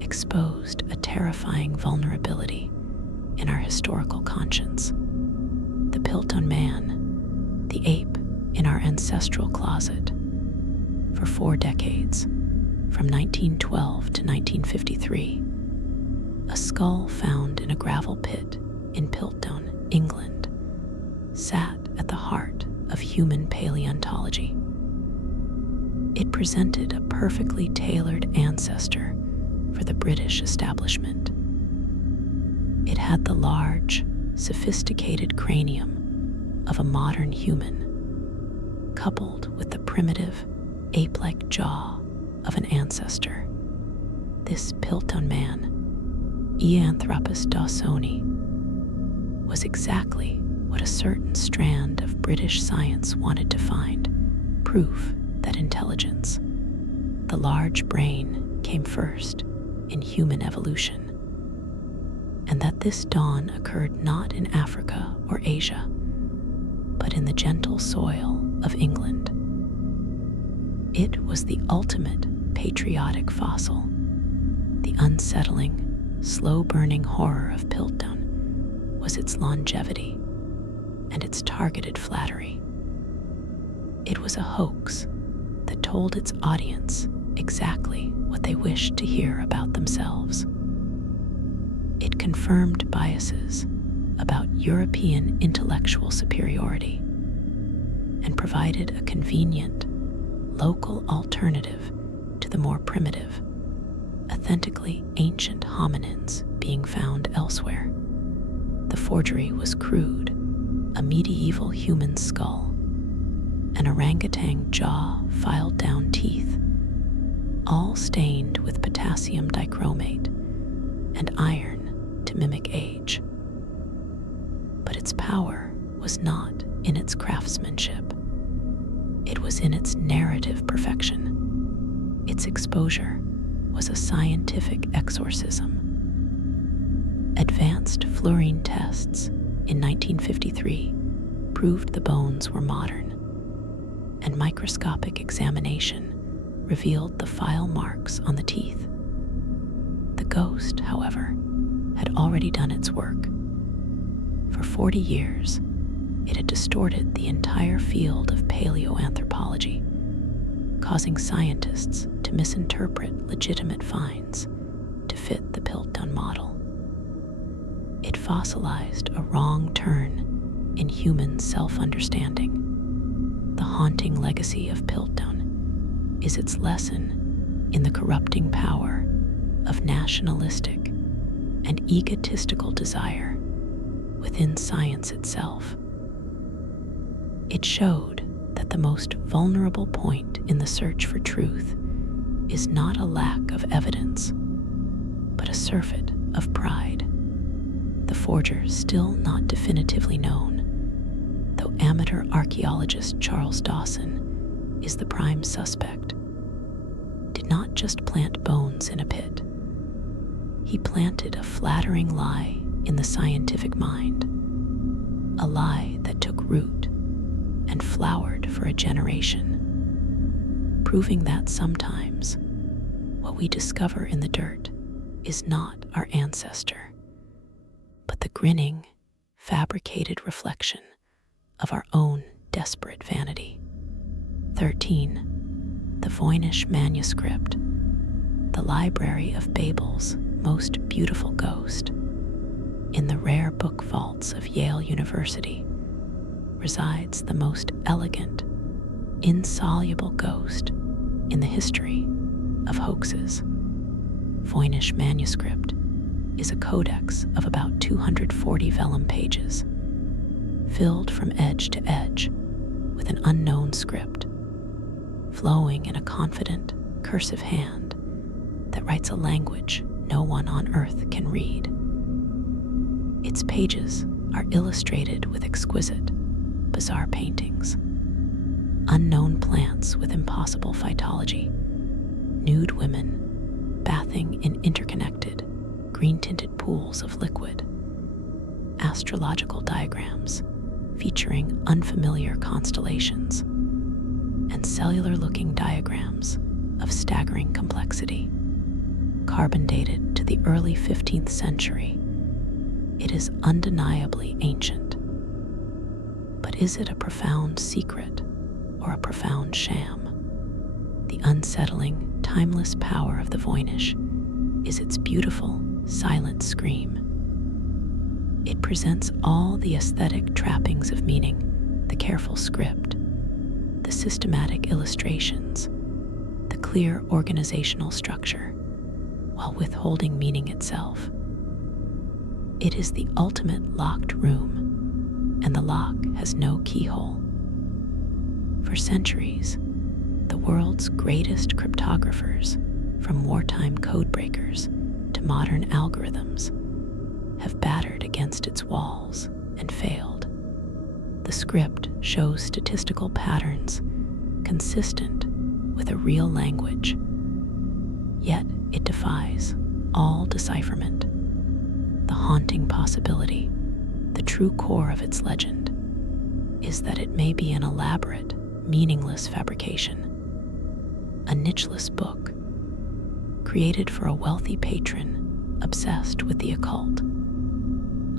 exposed a terrifying vulnerability in our historical conscience. The Piltdown man, the ape in our ancestral closet. For 4 decades, from 1912 to 1953, a skull found in a gravel pit in Piltdown, England, sat at the heart of human paleontology. It presented a perfectly tailored ancestor for the British establishment. It had the large, sophisticated cranium of a modern human, coupled with the primitive, ape-like jaw of an ancestor. This Piltdown man, Eanthropus dawsoni, was exactly what a certain strand of British science wanted to find: proof that intelligence, the large brain, came first in human evolution, and that this dawn occurred not in Africa or Asia, but in the gentle soil of England. It was the ultimate patriotic fossil, the unsettling, slow-burning horror of Piltdown was its longevity and its targeted flattery. It was a hoax that told its audience exactly what they wished to hear about themselves. It confirmed biases about European intellectual superiority and provided a convenient, local alternative to the more primitive, authentically ancient hominins being found elsewhere. The forgery was crude: a medieval human skull, an orangutan jaw, filed down teeth, all stained with potassium dichromate and iron to mimic age. But its power was not in its craftsmanship. It was in its narrative perfection. Its exposure was a scientific exorcism. Advanced fluorine tests in 1953 proved the bones were modern, and microscopic examination revealed the file marks on the teeth. The ghost, however, had already done its work. For 40 years, it had distorted the entire field of paleoanthropology, causing scientists to misinterpret legitimate finds to fit the Piltdown model. It fossilized a wrong turn in human self-understanding. The haunting legacy of Piltdown is its lesson in the corrupting power of nationalistic and egotistical desire within science itself. It showed that the most vulnerable point in the search for truth is not a lack of evidence, but a surfeit of pride. The forger, still not definitively known, though amateur archaeologist Charles Dawson is the prime suspect, did not just plant bones in a pit. He planted a flattering lie in the scientific mind, a lie that took root and flowered for a generation. proving that sometimes what we discover in the dirt is not our ancestor, but the grinning, fabricated reflection of our own desperate vanity. 13. The Voynich manuscript, the Library of Babel's most beautiful ghost. In the rare book vaults of Yale University resides the most elegant, insoluble ghost in the history of hoaxes. Voynich manuscript is a codex of about 240 vellum pages, filled from edge to edge with an unknown script, flowing in a confident, cursive hand that writes a language no one on earth can read. Its pages are illustrated with exquisite, bizarre paintings, unknown plants with impossible phytology, nude women bathing in interconnected, green-tinted pools of liquid, astrological diagrams featuring unfamiliar constellations, and cellular-looking diagrams of staggering complexity. Carbon dated to the early 15th century, it is undeniably ancient. But is it a profound secret or a profound sham? The unsettling, timeless power of the Voynich is its beautiful, silent scream. It presents all the aesthetic trappings of meaning, the careful script, the systematic illustrations, the clear organizational structure, while withholding meaning itself. It is the ultimate locked room, and the lock has no keyhole. For centuries, the world's greatest cryptographers, from wartime codebreakers to modern algorithms, have battered against its walls and failed. The script shows statistical patterns consistent with a real language, yet it defies all decipherment. The haunting possibility, the true core of its legend, is that it may be an elaborate, meaningless fabrication, a nicheless book created for a wealthy patron obsessed with the occult,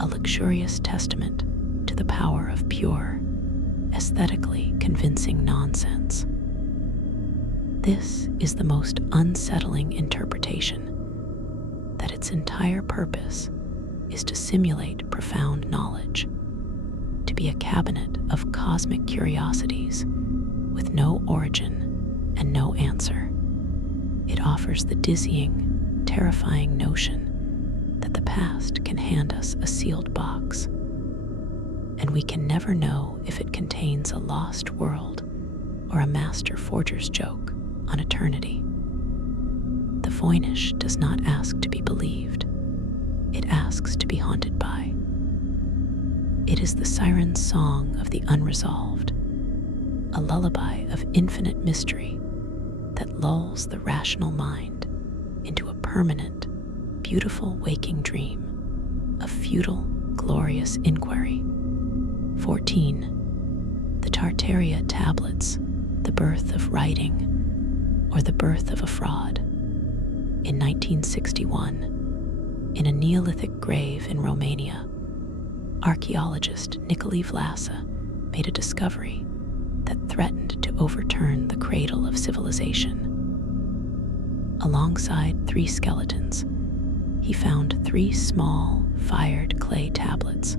a luxurious testament to the power of pure, aesthetically convincing nonsense. This is the most unsettling interpretation, that its entire purpose is to simulate profound knowledge, to be a cabinet of cosmic curiosities with no origin and no answer. It offers the dizzying, terrifying notion that the past can hand us a sealed box, and we can never know if it contains a lost world or a master forger's joke on eternity. The Voynich does not ask to be believed. It asks to be haunted by. It is the siren's song of the unresolved, a lullaby of infinite mystery that lulls the rational mind into a permanent, beautiful waking dream of futile, glorious inquiry. 14. The Tartaria tablets, the birth of writing, or the birth of a fraud. In 1961, in a Neolithic grave in Romania, archaeologist Nicolae Vlasa made a discovery that threatened to overturn the cradle of civilization. Alongside 3 skeletons, he found 3 small, fired clay tablets.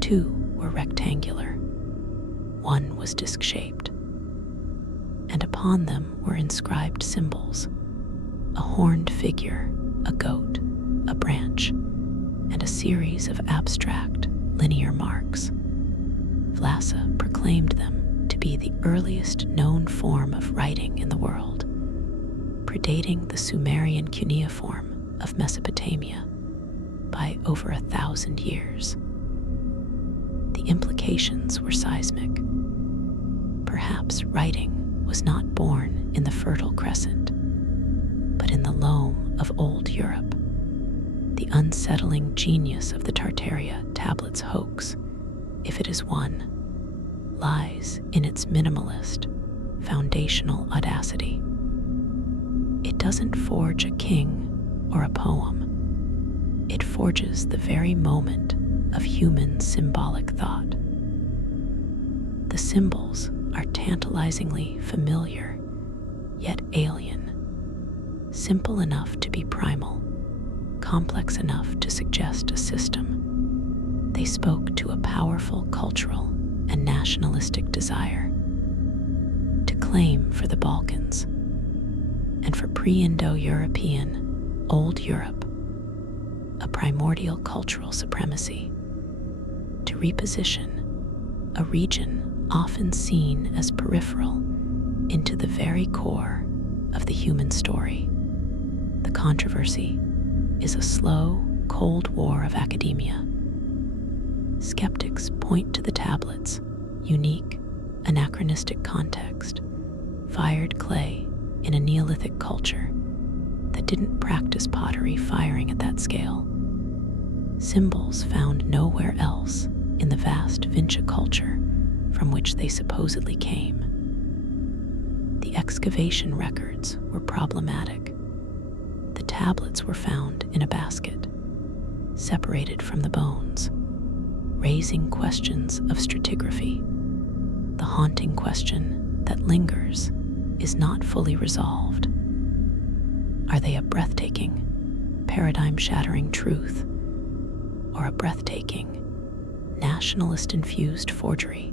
2 were rectangular, 1 was disc-shaped, and upon them were inscribed symbols: a horned figure, a goat, a branch, and a series of abstract, linear marks. Vlasa proclaimed them to be the earliest known form of writing in the world, predating the Sumerian cuneiform of Mesopotamia by over 1,000 years. The implications were seismic. Perhaps writing was not born in the Fertile Crescent, but in the loam of old Europe. The unsettling genius of the Tartaria tablets hoax, if it is one, lies in its minimalist, foundational audacity. It doesn't forge a king or a poem. It forges the very moment of human symbolic thought. The symbols are tantalizingly familiar, yet alien, simple enough to be primal, complex enough to suggest a system. They spoke to a powerful cultural and nationalistic desire to claim for the Balkans and for pre-Indo-European Old Europe a primordial cultural supremacy, to reposition a region often seen as peripheral into the very core of the human story. The controversy is a slow, cold war of academia. Skeptics point to the tablets' unique, anachronistic context, fired clay in a Neolithic culture that didn't practice pottery firing at that scale. Symbols found nowhere else in the vast Vinca culture from which they supposedly came. The excavation records were problematic. The tablets were found in a basket, separated from the bones, raising questions of stratigraphy. The haunting question that lingers is not fully resolved. Are they a breathtaking, paradigm-shattering truth, or a breathtaking, nationalist-infused forgery,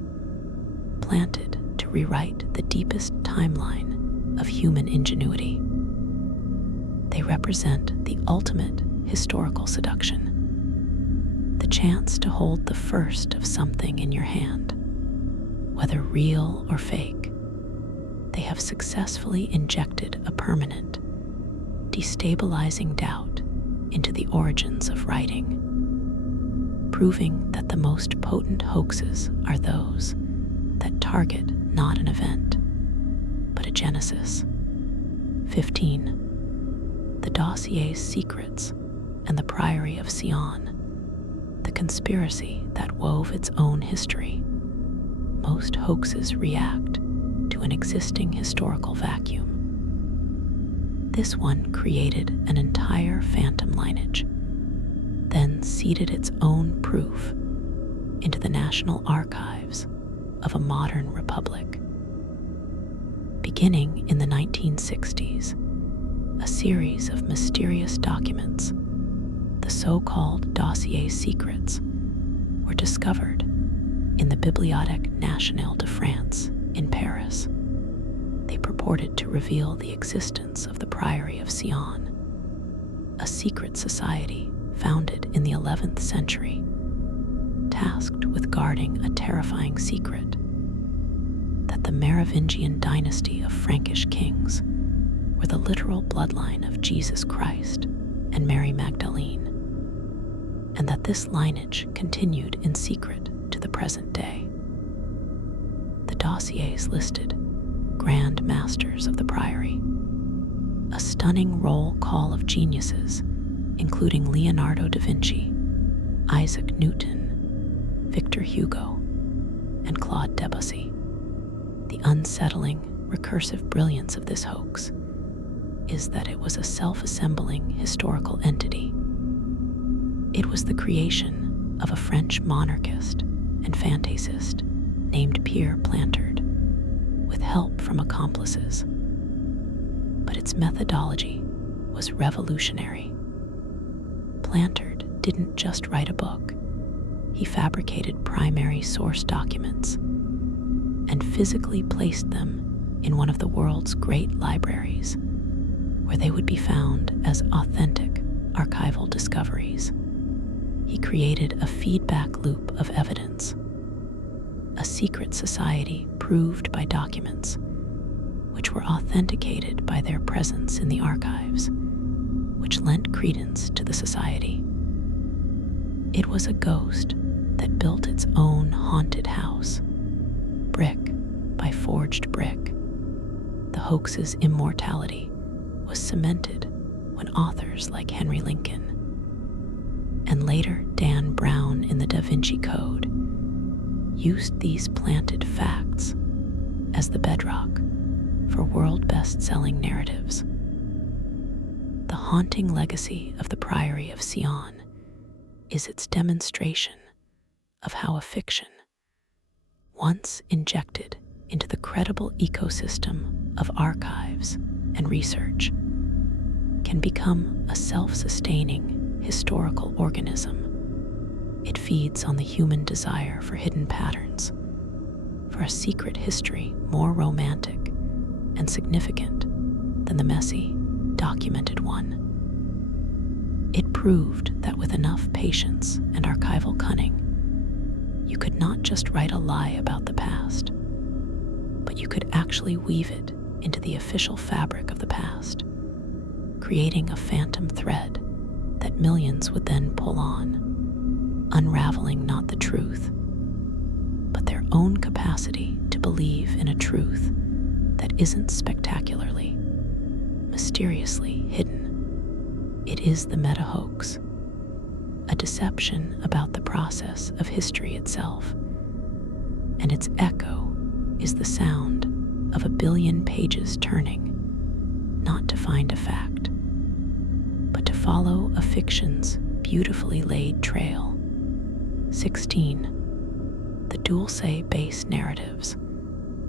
planted to rewrite the deepest timeline of human ingenuity? They represent the ultimate historical seduction, the chance to hold the first of something in your hand. Whether real or fake, they have successfully injected a permanent, destabilizing doubt into the origins of writing, proving that the most potent hoaxes are those that target not an event, but a genesis. 15. The dossier's secrets and the Priory of Sion, the conspiracy that wove its own history. Most hoaxes react to an existing historical vacuum. This one created an entire phantom lineage, then seeded its own proof into the national archives of a modern republic. Beginning in the 1960s, a series of mysterious documents, the so-called dossier secrets, were discovered in the Bibliothèque Nationale de France in Paris. They purported to reveal the existence of the Priory of Sion, a secret society founded in the 11th century, tasked with guarding a terrifying secret: that the Merovingian dynasty of Frankish kings were the literal bloodline of Jesus Christ and Mary Magdalene, and that this lineage continued in secret to the present day. The dossiers listed Grand Masters of the Priory, a stunning roll call of geniuses including Leonardo da Vinci, Isaac Newton, Victor Hugo, and Claude Debussy. The unsettling, recursive brilliance of this hoax is that it was a self-assembling historical entity. It was the creation of a French monarchist and fantasist named Pierre Plantard, with help from accomplices. But its methodology was revolutionary. Plantard didn't just write a book. He fabricated primary source documents and physically placed them in one of the world's great libraries, where they would be found as authentic archival discoveries. He created a feedback loop of evidence, a secret society proved by documents, which were authenticated by their presence in the archives, which lent credence to the society. It was a ghost that built its own haunted house, brick by forged brick. The hoax's immortality was cemented when authors like Henry Lincoln, and later Dan Brown in the Da Vinci Code, used these planted facts as the bedrock for world best-selling narratives. The haunting legacy of the Priory of Sion is its demonstration of how a fiction, once injected into the credible ecosystem of archives and research, can become a self-sustaining historical organism. It feeds on the human desire for hidden patterns, for a secret history more romantic and significant than the messy, documented one. It proved that with enough patience and archival cunning, you could not just write a lie about the past, but you could actually weave it into the official fabric of the past, creating a phantom thread that millions would then pull on, unraveling not the truth, but their own capacity to believe in a truth that isn't spectacularly, mysteriously hidden. It is the meta-hoax, a deception about the process of history itself, and its echo is the sound of a billion pages turning, not to find a fact, but to follow a fiction's beautifully laid trail. 16. The Dulce base narratives,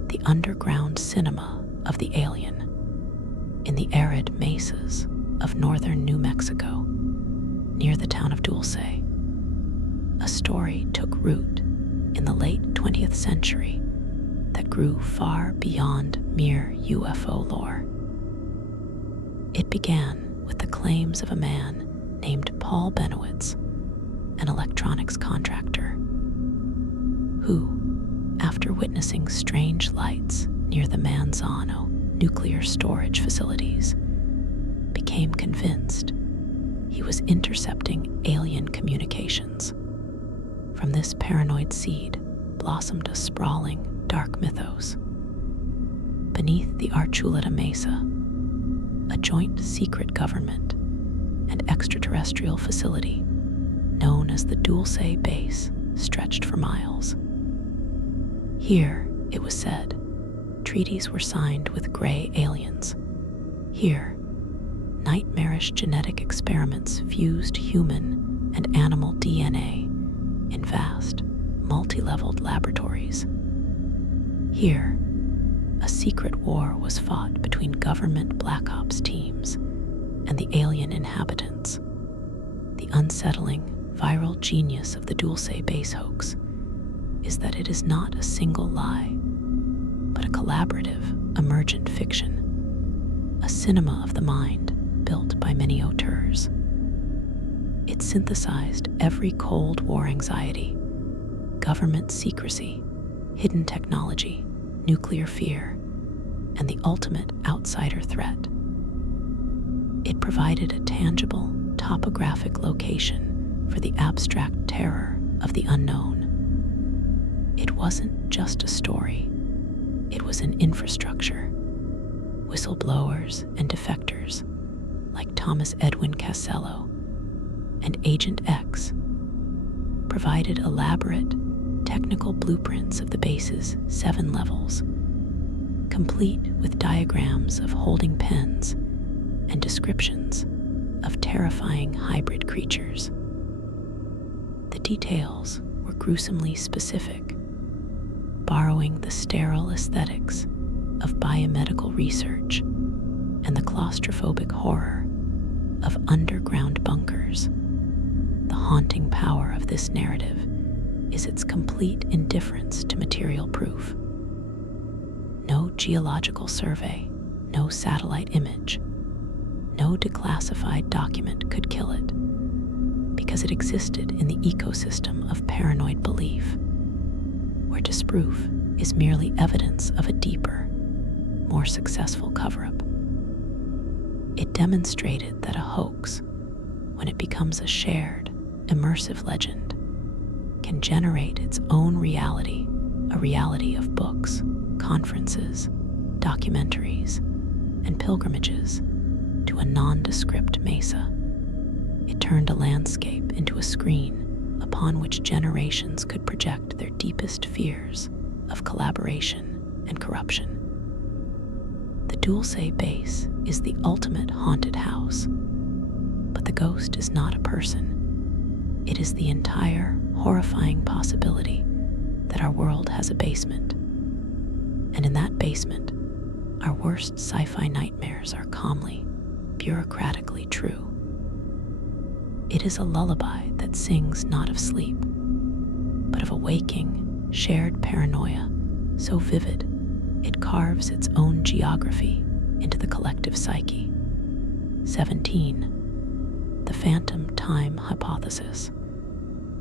the underground cinema of the alien, in the arid mesas of northern New Mexico, near the town of Dulce. A story took root in the late 20th century that grew far beyond mere UFO lore. It began with the claims of a man named Paul Benowitz, an electronics contractor, who, after witnessing strange lights near the Manzano nuclear storage facilities, became convinced he was intercepting alien communications. From this paranoid seed blossomed a sprawling, dark mythos. Beneath the Archuleta Mesa, a joint secret government and extraterrestrial facility known as the Dulce Base stretched for miles. Here, it was said, treaties were signed with gray aliens. Here, nightmarish genetic experiments fused human and animal DNA in vast, multi-leveled laboratories. Here, a secret war was fought between government Black Ops teams and the alien inhabitants. The unsettling, viral genius of the Dulce base hoax is that it is not a single lie, but a collaborative, emergent fiction, a cinema of the mind built by many auteurs. It synthesized every Cold War anxiety, government secrecy, hidden technology, nuclear fear, and the ultimate outsider threat. It provided a tangible, topographic location for the abstract terror of the unknown. It wasn't just a story, it was an infrastructure. Whistleblowers and defectors, like Thomas Edwin Casello and Agent X, provided elaborate, technical blueprints of the base's 7 levels, complete with diagrams of holding pens and descriptions of terrifying hybrid creatures. The details were gruesomely specific, borrowing the sterile aesthetics of biomedical research and the claustrophobic horror of underground bunkers. The haunting power of this narrative is its complete indifference to material proof. No geological survey, no satellite image, no declassified document could kill it, because it existed in the ecosystem of paranoid belief, where disproof is merely evidence of a deeper, more successful cover-up. It demonstrated that a hoax, when it becomes a shared, immersive legend, can generate its own reality, a reality of books, conferences, documentaries, and pilgrimages to a nondescript mesa. It turned a landscape into a screen upon which generations could project their deepest fears of collaboration and corruption. The Dulce base is the ultimate haunted house, but the ghost is not a person. It is the entire horrifying possibility that our world has a basement, and in that basement, our worst sci-fi nightmares are calmly, bureaucratically true. It is a lullaby that sings not of sleep, but of a waking, shared paranoia so vivid it carves its own geography into the collective psyche. 17. The phantom time hypothesis,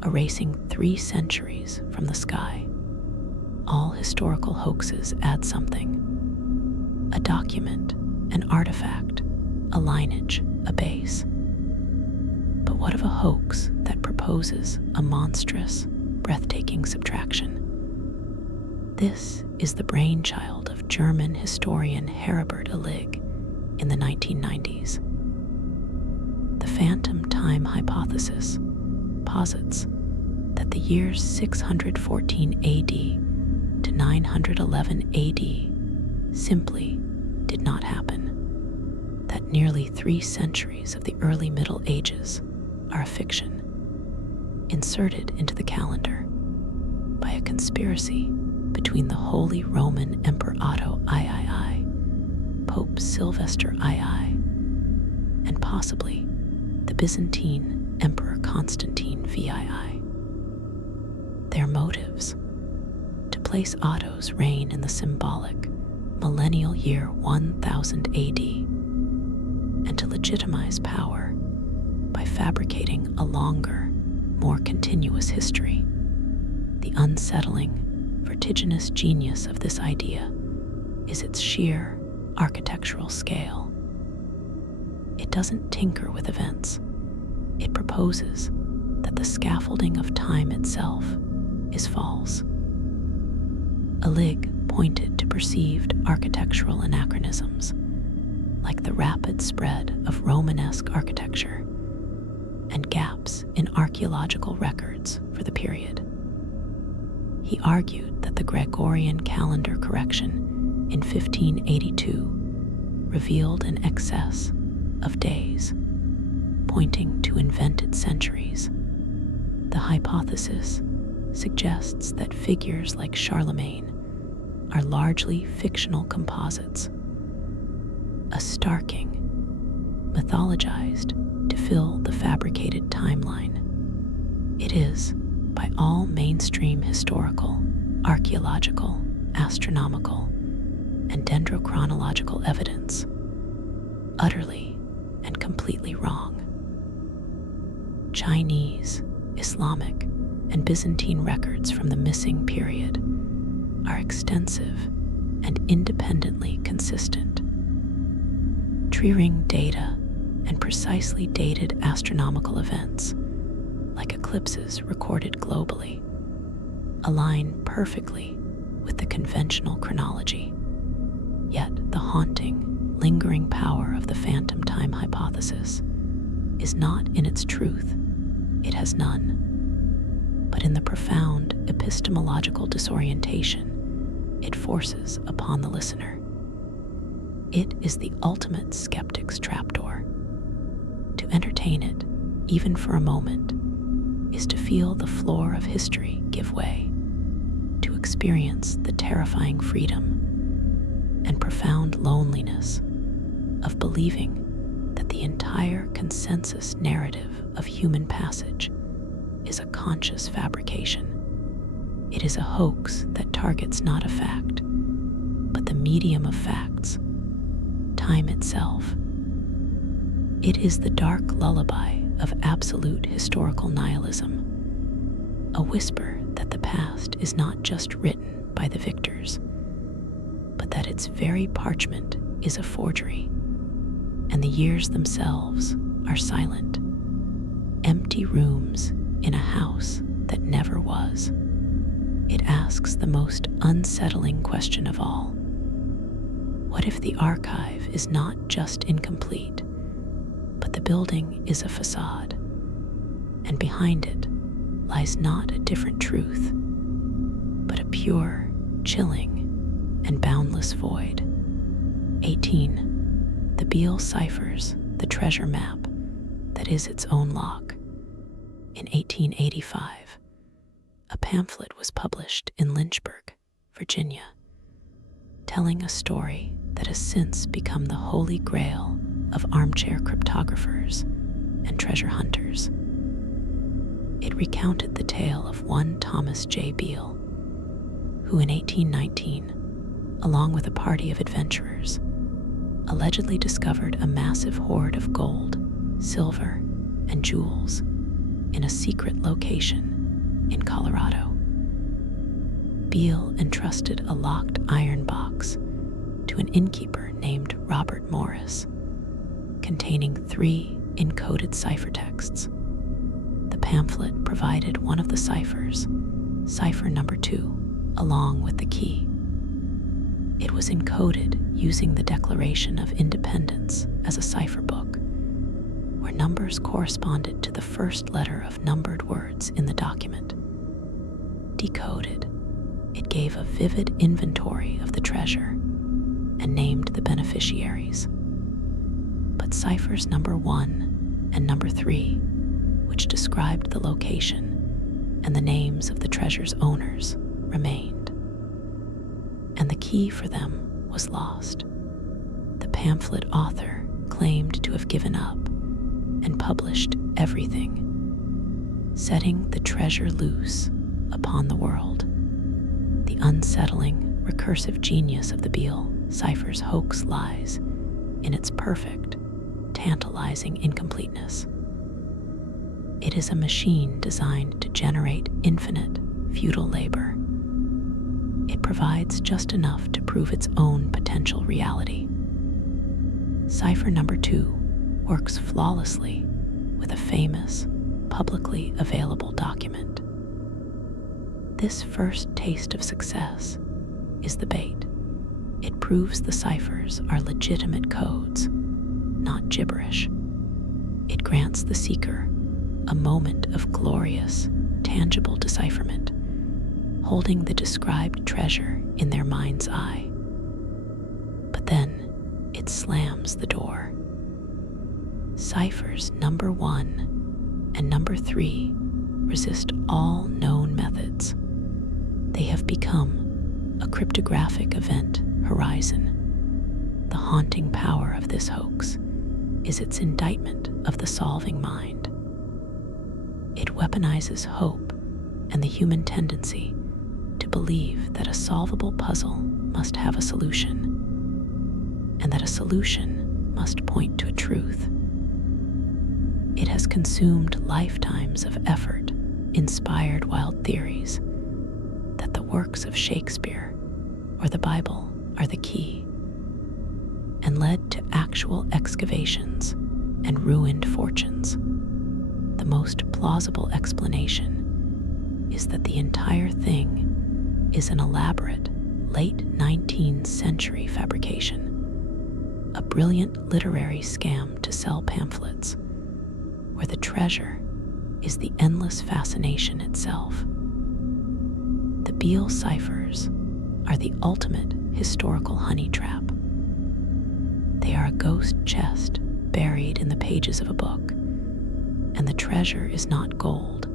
erasing 3 centuries from the sky. All historical hoaxes add something: a document, an artifact, a lineage, a base. But what of a hoax that proposes a monstrous, breathtaking subtraction? This is the brainchild of German historian Herbert Illig in the 1990s. The phantom time hypothesis posits that the years 614 AD to 911 AD simply did not happen, that nearly 3 centuries of the early Middle Ages are a fiction, inserted into the calendar by a conspiracy between the Holy Roman Emperor Otto III, Pope Sylvester II, and possibly the Byzantine Emperor Constantine VII. Their motives: to place Otto's reign in the symbolic millennial year 1000 AD, and to legitimize power by fabricating a longer, more continuous history. The unsettling, vertiginous genius of this idea is its sheer architectural scale. It doesn't tinker with events. It proposes that the scaffolding of time itself is false. Illig pointed to perceived architectural anachronisms, like the rapid spread of Romanesque architecture and gaps in archaeological records for the period. He argued that the Gregorian calendar correction in 1582 revealed an excess of days, pointing to invented centuries. The hypothesis suggests that figures like Charlemagne are largely fictional composites, a Starking, mythologized to fill the fabricated timeline. It is, by all mainstream historical, archaeological, astronomical, and dendrochronological evidence, utterly and completely wrong. Chinese, Islamic, and Byzantine records from the missing period are extensive and independently consistent. Tree-ring data and precisely dated astronomical events, like eclipses recorded globally, align perfectly with the conventional chronology. Yet the haunting, lingering power of the phantom time hypothesis is not in its truth, it has none, but in the profound epistemological disorientation it forces upon the listener. It is the ultimate skeptic's trapdoor. To entertain it, even for a moment, is to feel the floor of history give way, to experience the terrifying freedom and profound loneliness of believing that the entire consensus narrative of human passage is a conscious fabrication. It is a hoax that targets not a fact, but the medium of facts, time itself. It is the dark lullaby of absolute historical nihilism, a whisper that the past is not just written by the victors, but that its very parchment is a forgery, and the years themselves are silent, empty rooms in a house that never was. It asks the most unsettling question of all. What if the archive is not just incomplete, but the building is a facade, and behind it lies not a different truth, but a pure, chilling, and boundless void, 18. The Beale ciphers the treasure map that is its own lock. In 1885, a pamphlet was published in Lynchburg, Virginia, telling a story that has since become the holy grail of armchair cryptographers and treasure hunters. It recounted the tale of one Thomas J. Beale, who in 1819, along with a party of adventurers, allegedly discovered a massive hoard of gold, silver, and jewels in a secret location in Colorado. Beale entrusted a locked iron box to an innkeeper named Robert Morris, containing 3 encoded ciphertexts. The pamphlet provided one of the ciphers, cipher number 2, along with the key. It was encoded using the Declaration of Independence as a cipher book, where numbers corresponded to the first letter of numbered words in the document. Decoded, it gave a vivid inventory of the treasure and named the beneficiaries. But ciphers number 1 and number 3, which described the location and the names of the treasure's owners, remained, and the key for them was lost. The pamphlet author claimed to have given up and published everything, setting the treasure loose upon the world. The unsettling, recursive genius of the Beale cipher's hoax lies in its perfect, tantalizing incompleteness. It is a machine designed to generate infinite, futile labor. It provides just enough to prove its own potential reality. Cipher number 2 works flawlessly with a famous, publicly available document. This first taste of success is the bait. It proves the ciphers are legitimate codes, not gibberish. It grants the seeker a moment of glorious, tangible decipherment, holding the described treasure in their mind's eye. But then it slams the door. Ciphers number 1 and number 3 resist all known methods. They have become a cryptographic event horizon. The haunting power of this hoax is its indictment of the solving mind. It weaponizes hope and the human tendency to believe that a solvable puzzle must have a solution, and that a solution must point to a truth. It has consumed lifetimes of effort, inspired wild theories that the works of Shakespeare or the Bible are the key, and led to actual excavations and ruined fortunes. The most plausible explanation is that the entire thing is an elaborate late 19th century fabrication, a brilliant literary scam to sell pamphlets, where the treasure is the endless fascination itself. The Beale ciphers are the ultimate historical honey trap. They are a ghost chest buried in the pages of a book, and the treasure is not gold,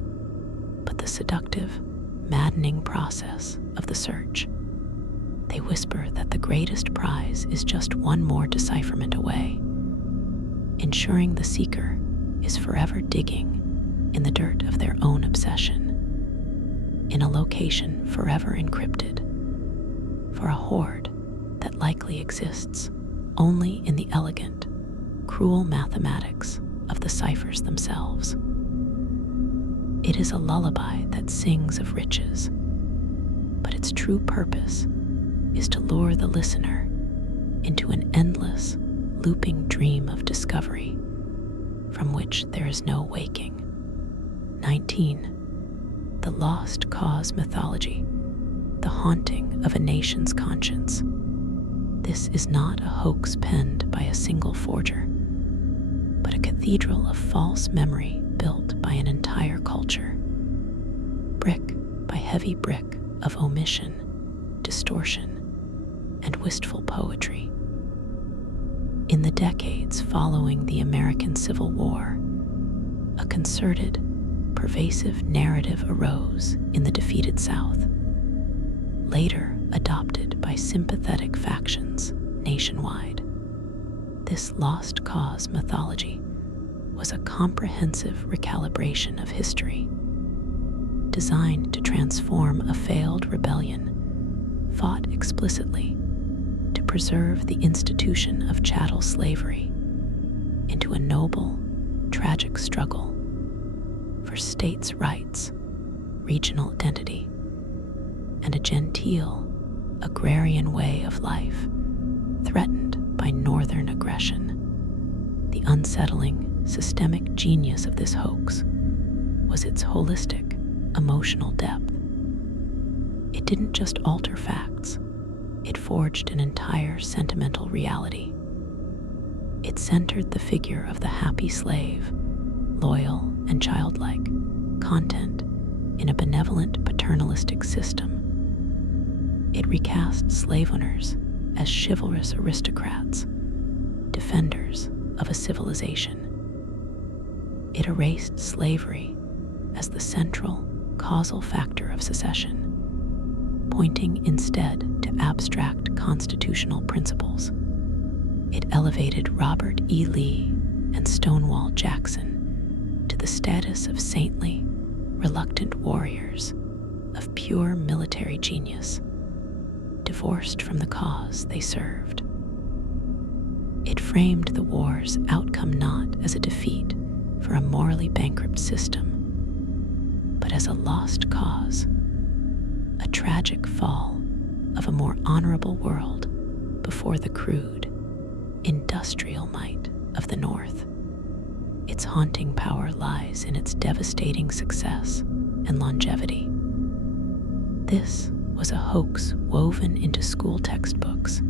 but the seductive, maddening process of the search. They whisper that the greatest prize is just one more decipherment away, ensuring the seeker is forever digging in the dirt of their own obsession, in a location forever encrypted, for a hoard that likely exists only in the elegant, cruel mathematics of the ciphers themselves. It is a lullaby that sings of riches, but its true purpose is to lure the listener into an endless, looping dream of discovery from which there is no waking. 19. The lost cause mythology, the haunting of a nation's conscience. This is not a hoax penned by a single forger, but a cathedral of false memory built by an entire culture. Brick by heavy brick of omission, distortion, and wistful poetry. In the decades following the American Civil War, a concerted, pervasive narrative arose in the defeated South, later adopted by sympathetic factions nationwide. This lost cause mythology was a comprehensive recalibration of history, designed to transform a failed rebellion fought explicitly to preserve the institution of chattel slavery into a noble, tragic struggle for states' rights, regional identity, and a genteel, agrarian way of life threatened by northern aggression. The unsettling, systemic genius of this hoax was its holistic, emotional depth. It didn't just alter facts, it forged an entire sentimental reality. It centered the figure of the happy slave, loyal and childlike, content in a benevolent paternalistic system. It recast slave owners as chivalrous aristocrats, defenders of a civilization. It erased slavery as the central, causal factor of secession, pointing instead to abstract constitutional principles. It elevated Robert E. Lee and Stonewall Jackson to the status of saintly, reluctant warriors of pure military genius, divorced from the cause they served. It framed the war's outcome not as a defeat for a morally bankrupt system, but as a lost cause, a tragic fall of a more honorable world before the crude, industrial might of the North. Its haunting power lies in its devastating success and longevity. This was a hoax woven into school textbooks,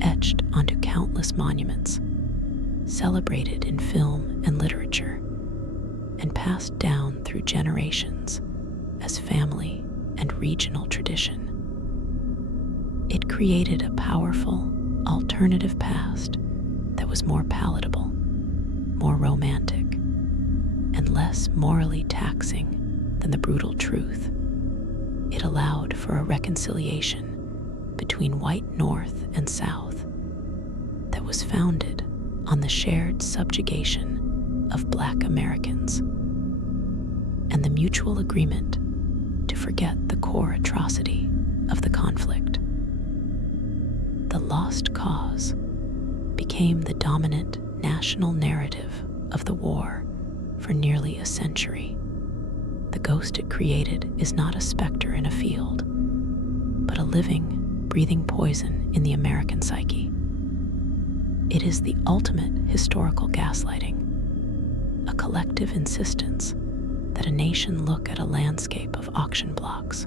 etched onto countless monuments, celebrated in film and literature, and passed down through generations as family and regional tradition. It created a powerful, alternative past that was more palatable, more romantic, and less morally taxing than the brutal truth. It allowed for a reconciliation between white North and South that was founded on the shared subjugation of Black Americans and the mutual agreement to forget the core atrocity of the conflict. The lost cause became the dominant national narrative of the war for nearly a century. The ghost it created is not a specter in a field, but a living, breathing poison in the American psyche. It is the ultimate historical gaslighting, a collective insistence that a nation look at a landscape of auction blocks,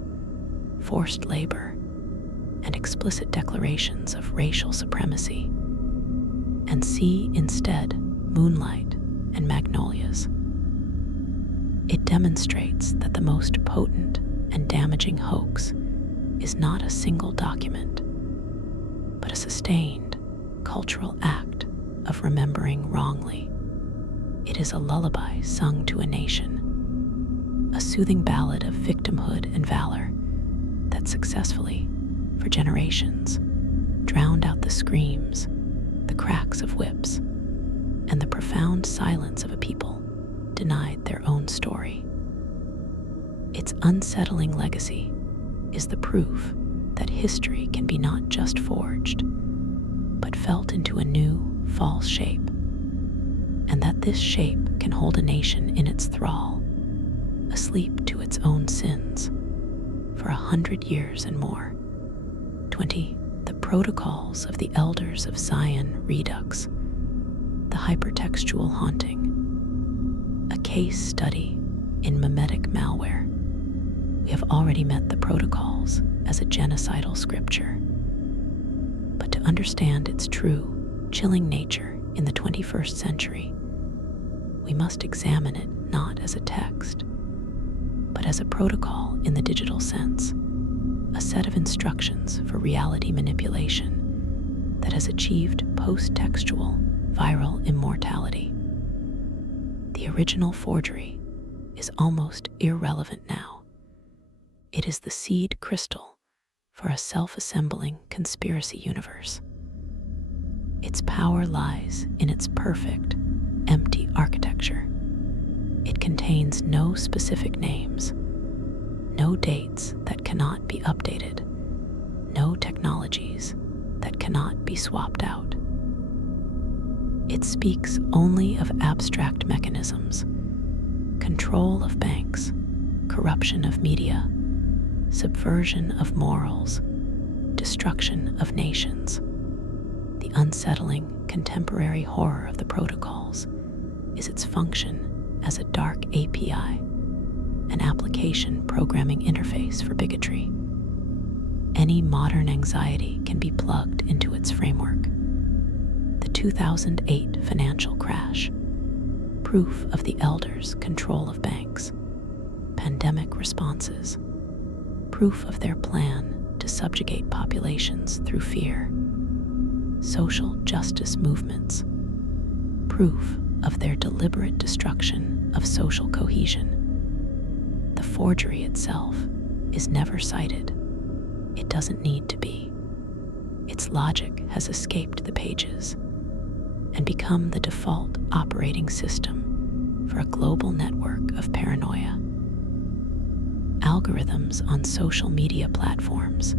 forced labor, and explicit declarations of racial supremacy, and see instead moonlight and magnolias. It demonstrates that the most potent and damaging hoax is not a single document, but a sustained cultural act of remembering wrongly. It is a lullaby sung to a nation, a soothing ballad of victimhood and valor that successfully, for generations, drowned out the screams, the cracks of whips, and the profound silence of a people denied their own story. Its unsettling legacy is the proof that history can be not just forged, but felt into a new, false shape, and that this shape can hold a nation in its thrall, asleep to its own sins, for 100 years and more. 20. The Protocols of the Elders of Zion Redux, the Hypertextual Haunting, a case study in mimetic malware. We have already met the protocols as a genocidal scripture, but to understand its true, chilling nature in the 21st century, we must examine it not as a text, but as a protocol in the digital sense, a set of instructions for reality manipulation, that has achieved post-textual viral immortality. The original forgery is almost irrelevant now. It is the seed crystal for a self-assembling conspiracy universe. Its power lies in its perfect, empty architecture. It contains no specific names, no dates that cannot be updated, no technologies that cannot be swapped out. It speaks only of abstract mechanisms: control of banks, corruption of media, subversion of morals, destruction of nations. The unsettling contemporary horror of the protocols is its function as a dark API, an application programming interface for bigotry. Any modern anxiety can be plugged into its framework. The 2008 financial crash, proof of the elders' control of banks, pandemic responses, proof of their plan to subjugate populations through fear, social justice movements, proof of their deliberate destruction of social cohesion. The forgery itself is never cited. It doesn't need to be. Its logic has escaped the pages and become the default operating system for a global network of paranoia. Algorithms on social media platforms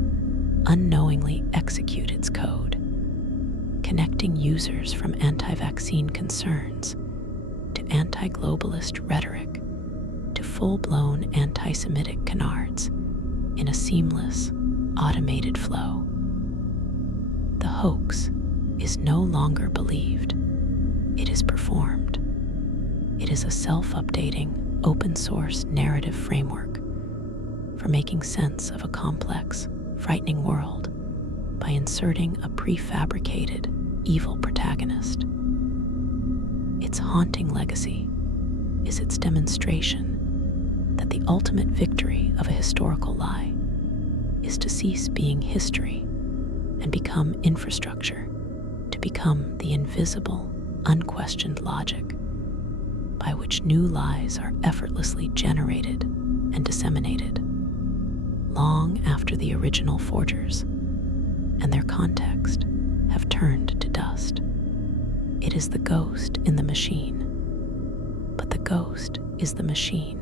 unknowingly execute its code, connecting users from anti-vaccine concerns to anti-globalist rhetoric to full-blown anti-Semitic canards in a seamless, automated flow. The hoax is no longer believed. It is performed. It is a self-updating, open-source narrative framework for making sense of a complex, frightening world by inserting a prefabricated, evil protagonist. Its haunting legacy is its demonstration that the ultimate victory of a historical lie is to cease being history and become infrastructure, to become the invisible, unquestioned logic by which new lies are effortlessly generated and disseminated long after the original forgers and their context have turned to dust. It is the ghost in the machine, but the ghost is the machine,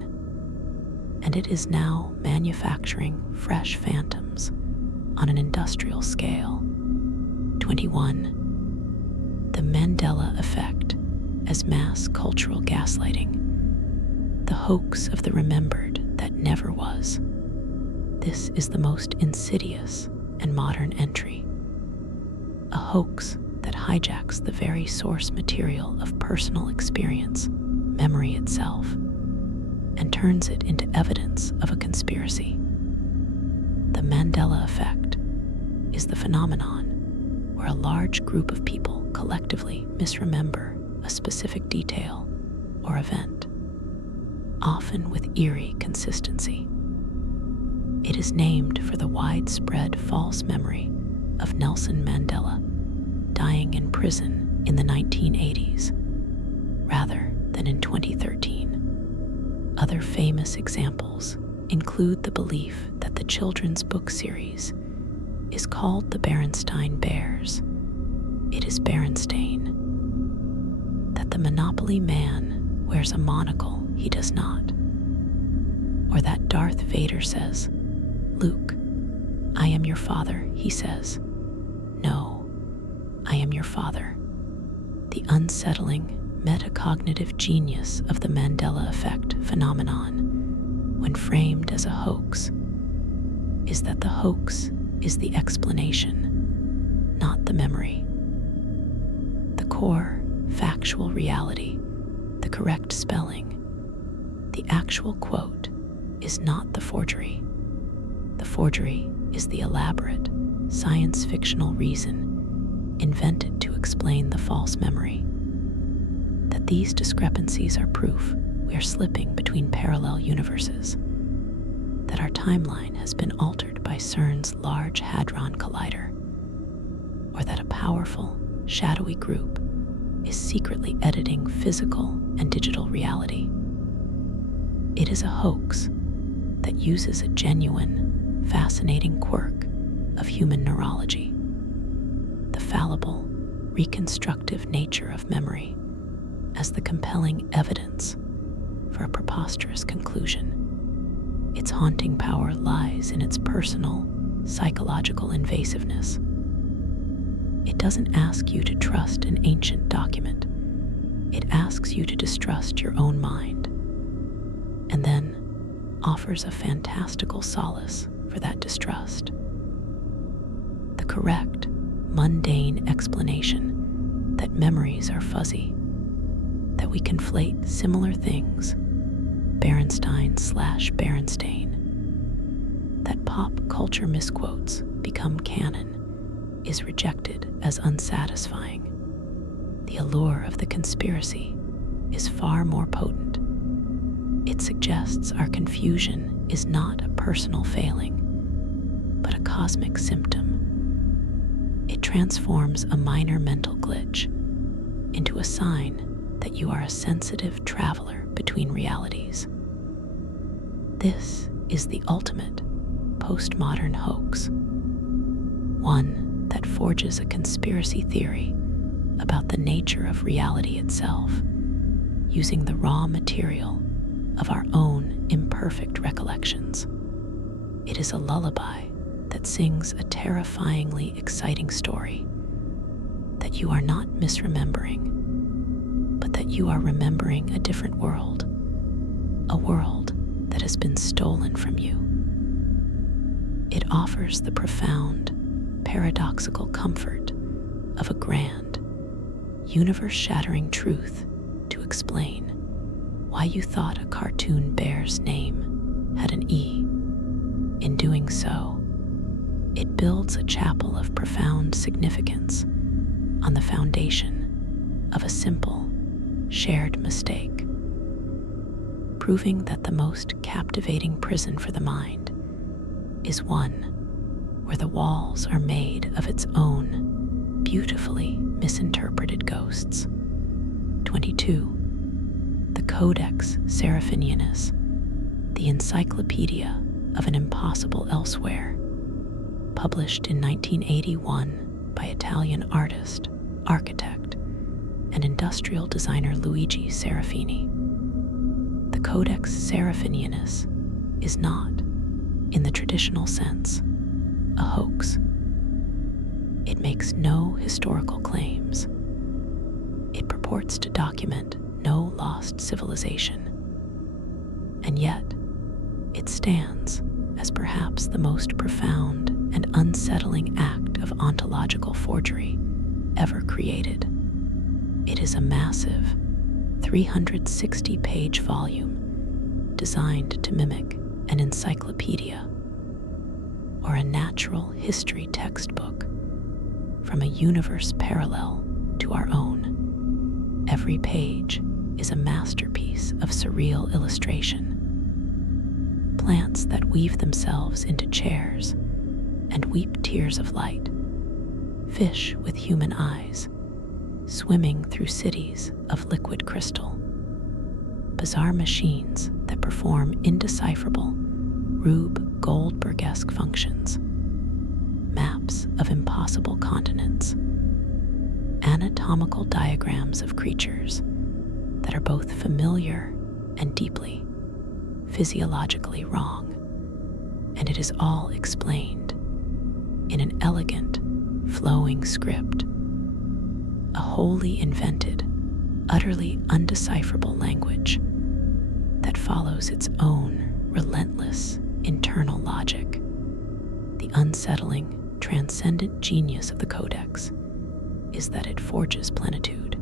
and it is now manufacturing fresh phantoms on an industrial scale. 21. The Mandela effect as mass cultural gaslighting, the hoax of the remembered that never was. This is the most insidious and modern entry, a hoax that hijacks the very source material of personal experience, memory itself, and turns it into evidence of a conspiracy. The Mandela effect is the phenomenon where a large group of people collectively misremember a specific detail or event, often with eerie consistency. It is named for the widespread false memory of Nelson Mandela dying in prison in the 1980s, rather than in 2013. Other famous examples include the belief that the children's book series is called The Berenstain Bears. It is Berenstain. That the Monopoly man wears a monocle he does not. Or that Darth Vader says, "Luke, I am your father," he says. "No, I am your father." The unsettling metacognitive genius of the Mandela effect phenomenon, when framed as a hoax, is that the hoax is the explanation, not the memory. The core, factual reality, the correct spelling, the actual quote, is not the forgery. The forgery is the elaborate, science-fictional reason invented to explain the false memory. That these discrepancies are proof we are slipping between parallel universes, that our timeline has been altered by CERN's Large Hadron Collider, or that a powerful, shadowy group is secretly editing physical and digital reality. It is a hoax that uses a genuine, fascinating quirk of human neurology, the fallible, reconstructive nature of memory, as the compelling evidence for a preposterous conclusion. Its haunting power lies in its personal, psychological invasiveness. It doesn't ask you to trust an ancient document. It asks you to distrust your own mind, and then offers a fantastical solace for that distrust. The correct, mundane explanation that memories are fuzzy, that we conflate similar things, Berenstain/Berenstain, that pop culture misquotes become canon, is rejected as unsatisfying. The allure of the conspiracy is far more potent. It suggests our confusion is not a personal failing, but a cosmic symptom. It transforms a minor mental glitch into a sign that you are a sensitive traveler between realities. This is the ultimate postmodern hoax, one that forges a conspiracy theory about the nature of reality itself, using the raw material of our own imperfect recollections. It is a lullaby that sings a terrifyingly exciting story, that you are not misremembering, but that you are remembering a different world, a world that has been stolen from you. It offers the profound, paradoxical comfort of a grand, universe-shattering truth to explain why you thought a cartoon bear's name had an E. In doing so, it builds a chapel of profound significance on the foundation of a simple, shared mistake, proving that the most captivating prison for the mind is one where the walls are made of its own beautifully misinterpreted ghosts. 22. The Codex Seraphinianus, the encyclopedia of an impossible elsewhere, published in 1981 by Italian artist, architect, and industrial designer Luigi Serafini. The Codex Seraphinianus is not, in the traditional sense, a hoax. It makes no historical claims. It purports to document no lost civilization. And yet, it stands as perhaps the most profound and unsettling act of ontological forgery ever created. It is a massive 360-page volume designed to mimic an encyclopedia or a natural history textbook from a universe parallel to our own. Every page is a masterpiece of surreal illustration. Plants that weave themselves into chairs and weep tears of light. Fish with human eyes, swimming through cities of liquid crystal. Bizarre machines that perform indecipherable Rube Goldberg-esque functions. Maps of impossible continents. Anatomical diagrams of creatures that are both familiar and deeply physiologically wrong. And it is all explained in an elegant, flowing script, a wholly invented, utterly undecipherable language that follows its own relentless internal logic. The unsettling, transcendent genius of the Codex is that it forges plenitude.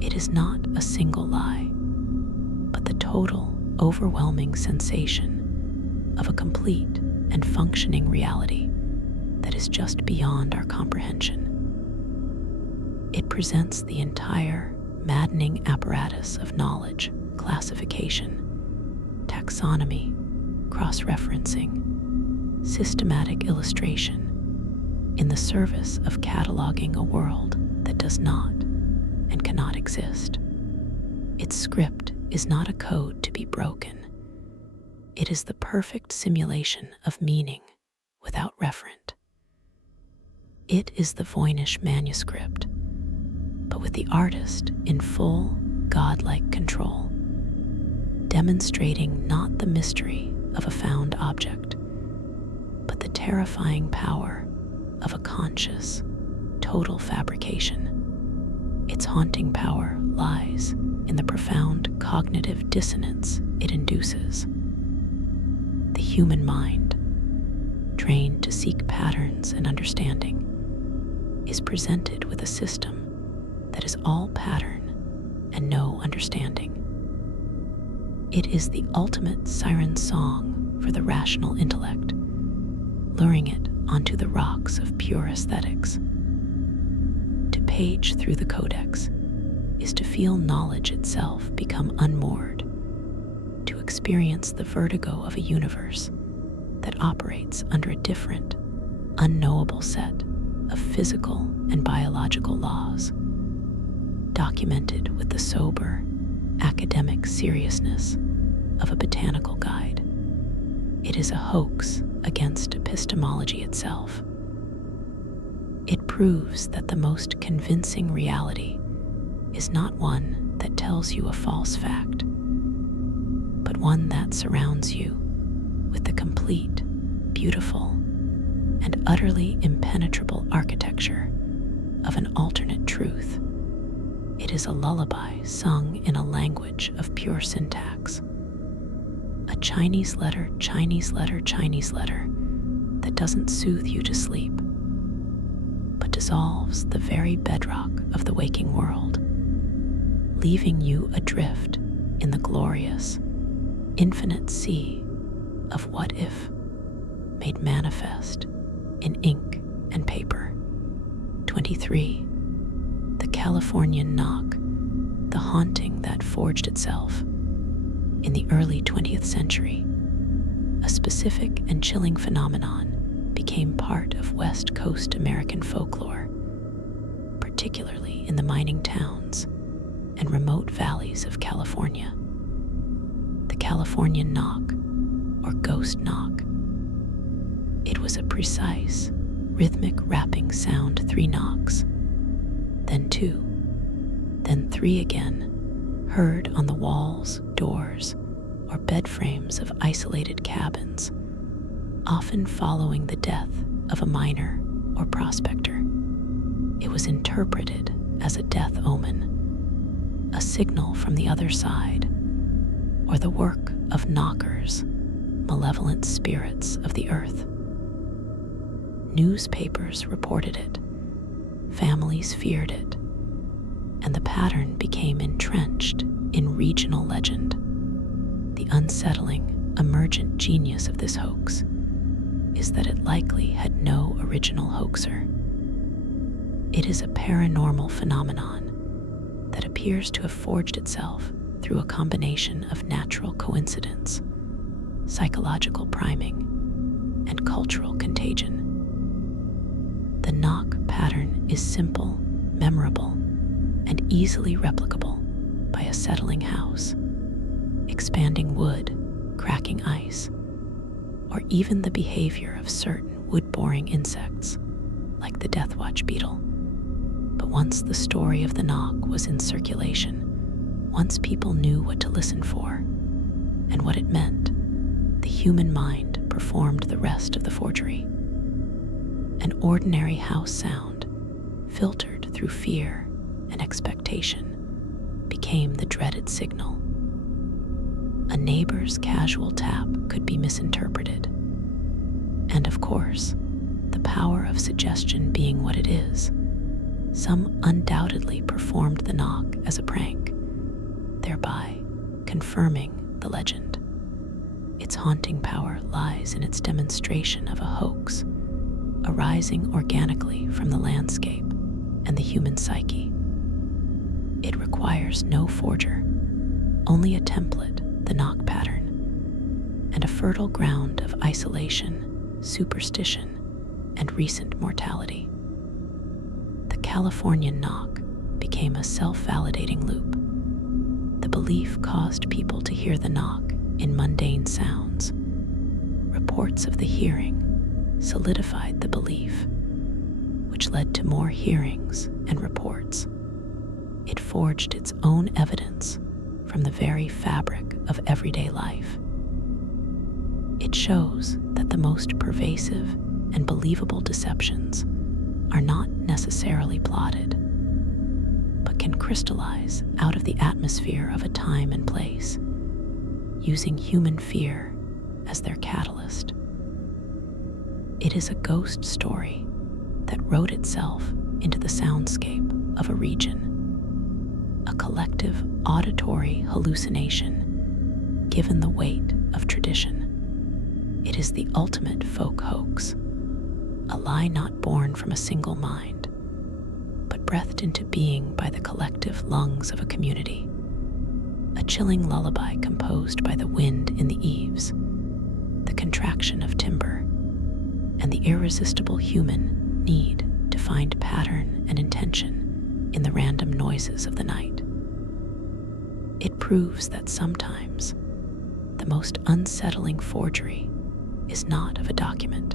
It is not a single lie, but the total, overwhelming sensation of a complete and functioning reality that is just beyond our comprehension. It presents the entire maddening apparatus of knowledge, classification, taxonomy, cross-referencing, systematic illustration, in the service of cataloging a world that does not and cannot exist. Its script is not a code to be broken. It is the perfect simulation of meaning without referent. It is the Voynich manuscript, but with the artist in full, godlike control, demonstrating not the mystery of a found object, but the terrifying power of a conscious, total fabrication. Its haunting power lies in the profound cognitive dissonance it induces. The human mind, trained to seek patterns and understanding, is presented with a system that is all pattern and no understanding. It is the ultimate siren song for the rational intellect, luring it onto the rocks of pure aesthetics. To page through the codex is to feel knowledge itself become unmoored, to experience the vertigo of a universe that operates under a different, unknowable set of physical and biological laws, documented with the sober, academic seriousness of a botanical guide. It is a hoax against epistemology itself. It proves that the most convincing reality is not one that tells you a false fact, but one that surrounds you with the complete, beautiful, and utterly impenetrable architecture of an alternate truth. It is a lullaby sung in a language of pure syntax, a Chinese letter, Chinese letter, Chinese letter that doesn't soothe you to sleep, but dissolves the very bedrock of the waking world, leaving you adrift in the glorious, infinite sea of what if made manifest in ink and paper. 23. The Californian knock, the haunting that forged itself. In the early 20th century, a specific and chilling phenomenon became part of West Coast American folklore, particularly in the mining towns and remote valleys of California. The Californian knock, or ghost knock. It was a precise, rhythmic rapping sound, 3 knocks, then 2, then 3 again, heard on the walls, doors, or bed frames of isolated cabins, often following the death of a miner or prospector. It was interpreted as a death omen, a signal from the other side, or the work of knockers, malevolent spirits of the earth. Newspapers reported it, families feared it, and the pattern became entrenched in regional legend. The unsettling, emergent genius of this hoax is that it likely had no original hoaxer. It is a paranormal phenomenon that appears to have forged itself through a combination of natural coincidence, psychological priming, and cultural contagion. The knock pattern is simple, memorable, and easily replicable by a settling house, expanding wood, cracking ice, or even the behavior of certain wood-boring insects, like the deathwatch beetle. But once the story of the knock was in circulation, once people knew what to listen for and what it meant, the human mind performed the rest of the forgery. An ordinary house sound, filtered through fear and expectation, became the dreaded signal. A neighbor's casual tap could be misinterpreted. And of course, the power of suggestion being what it is, some undoubtedly performed the knock as a prank, thereby confirming the legend. Its haunting power lies in its demonstration of a hoax, arising organically from the landscape and the human psyche. It requires no forger, only a template, the knock pattern, and a fertile ground of isolation, superstition, and recent mortality. The Californian knock became a self-validating loop. The belief caused people to hear the knock in mundane sounds. Reports of the hearing solidified the belief, which led to more hearings and reports. It forged its own evidence from the very fabric of everyday life. It shows that the most pervasive and believable deceptions are not necessarily plotted, but can crystallize out of the atmosphere of a time and place, using human fear as their catalyst. It is a ghost story that wrote itself into the soundscape of a region, a collective auditory hallucination given the weight of tradition. It is the ultimate folk hoax, a lie not born from a single mind, but breathed into being by the collective lungs of a community, a chilling lullaby composed by the wind in the eaves, the contraction of timber, and the irresistible human need to find pattern and intention in the random noises of the night. It proves that sometimes the most unsettling forgery is not of a document,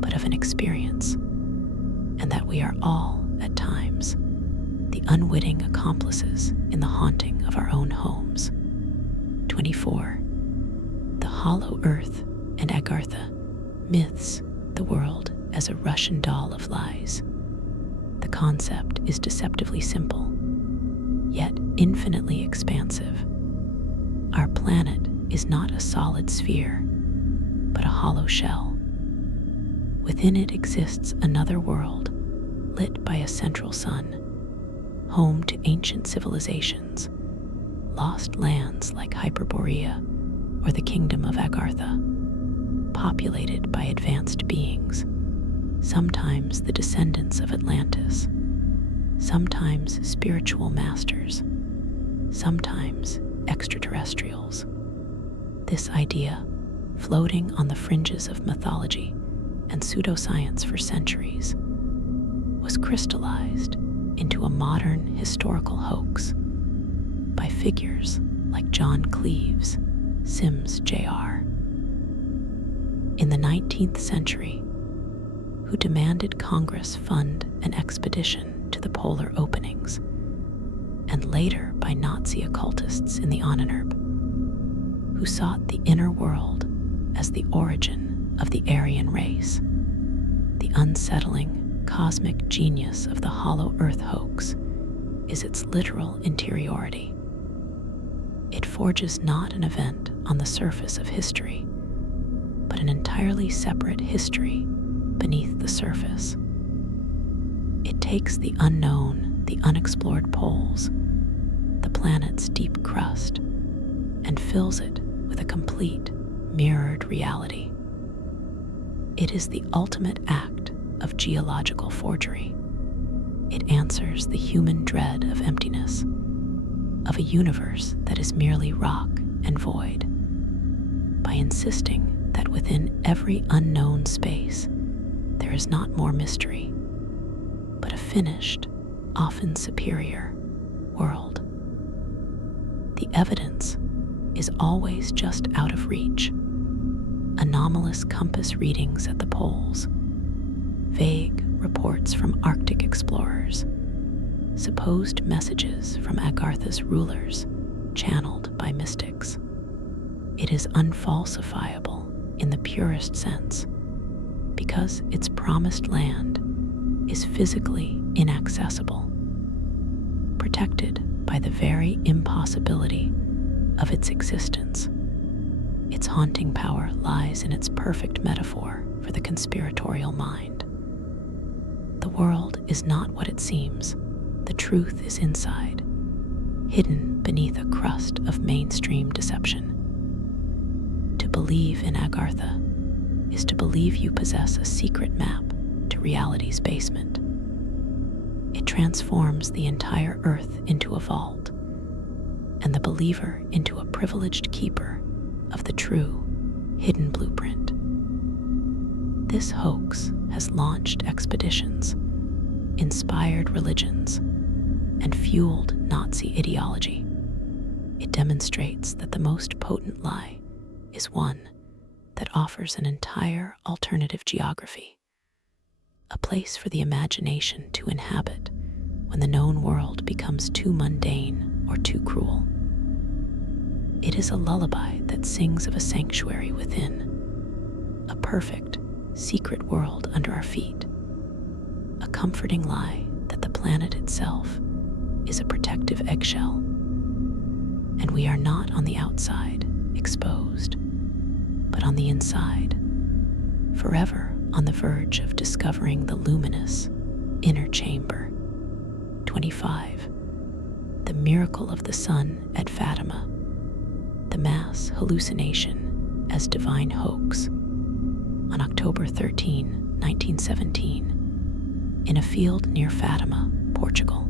but of an experience, and that we are all, at times, the unwitting accomplices in the haunting of our own homes. 24. The Hollow Earth and Agartha myths the world as a Russian doll of lies. The concept is deceptively simple, yet infinitely expansive. Our planet is not a solid sphere, but a hollow shell. Within it exists another world, lit by a central sun, home to ancient civilizations, lost lands like Hyperborea or the kingdom of Agartha, populated by advanced beings, sometimes the descendants of Atlantis, sometimes spiritual masters, sometimes extraterrestrials. This idea, floating on the fringes of mythology and pseudoscience for centuries, was crystallized into a modern historical hoax by figures like John Cleves, Sims Jr. in the 19th century, who demanded Congress fund an expedition to the polar openings, and later by Nazi occultists in the Ahnenerbe, who sought the inner world as the origin of the Aryan race. The unsettling cosmic genius of the Hollow Earth hoax is its literal interiority. It forges not an event on the surface of history, but an entirely separate history beneath the surface. It takes the unknown, the unexplored poles, the planet's deep crust, and fills it with a complete, mirrored reality. It is the ultimate act of geological forgery. It answers the human dread of emptiness, of a universe that is merely rock and void, by insisting that within every unknown space there is not more mystery, but a finished, often superior, world. The evidence is always just out of reach. Anomalous compass readings at the poles, vague reports from Arctic explorers, supposed messages from Agartha's rulers channeled by mystics. It is unfalsifiable in the purest sense because its promised land is physically inaccessible, protected by the very impossibility of its existence. Its haunting power lies in its perfect metaphor for the conspiratorial mind. The world is not what it seems. The truth is inside, hidden beneath a crust of mainstream deception. To believe in Agartha is to believe you possess a secret map to reality's basement. It transforms the entire earth into a vault, and the believer into a privileged keeper of the true, hidden blueprint. This hoax has launched expeditions, inspired religions, and fueled Nazi ideology. It demonstrates that the most potent lie is one that offers an entire alternative geography, a place for the imagination to inhabit when the known world becomes too mundane or too cruel. It is a lullaby that sings of a sanctuary within, a perfect, secret world under our feet, a comforting lie that the planet itself is a protective eggshell, and we are not on the outside, exposed, but on the inside, forever on the verge of discovering the luminous inner chamber. 25. The miracle of the sun at Fatima, the mass hallucination as divine hoax. On October 13, 1917, in a field near Fatima, Portugal,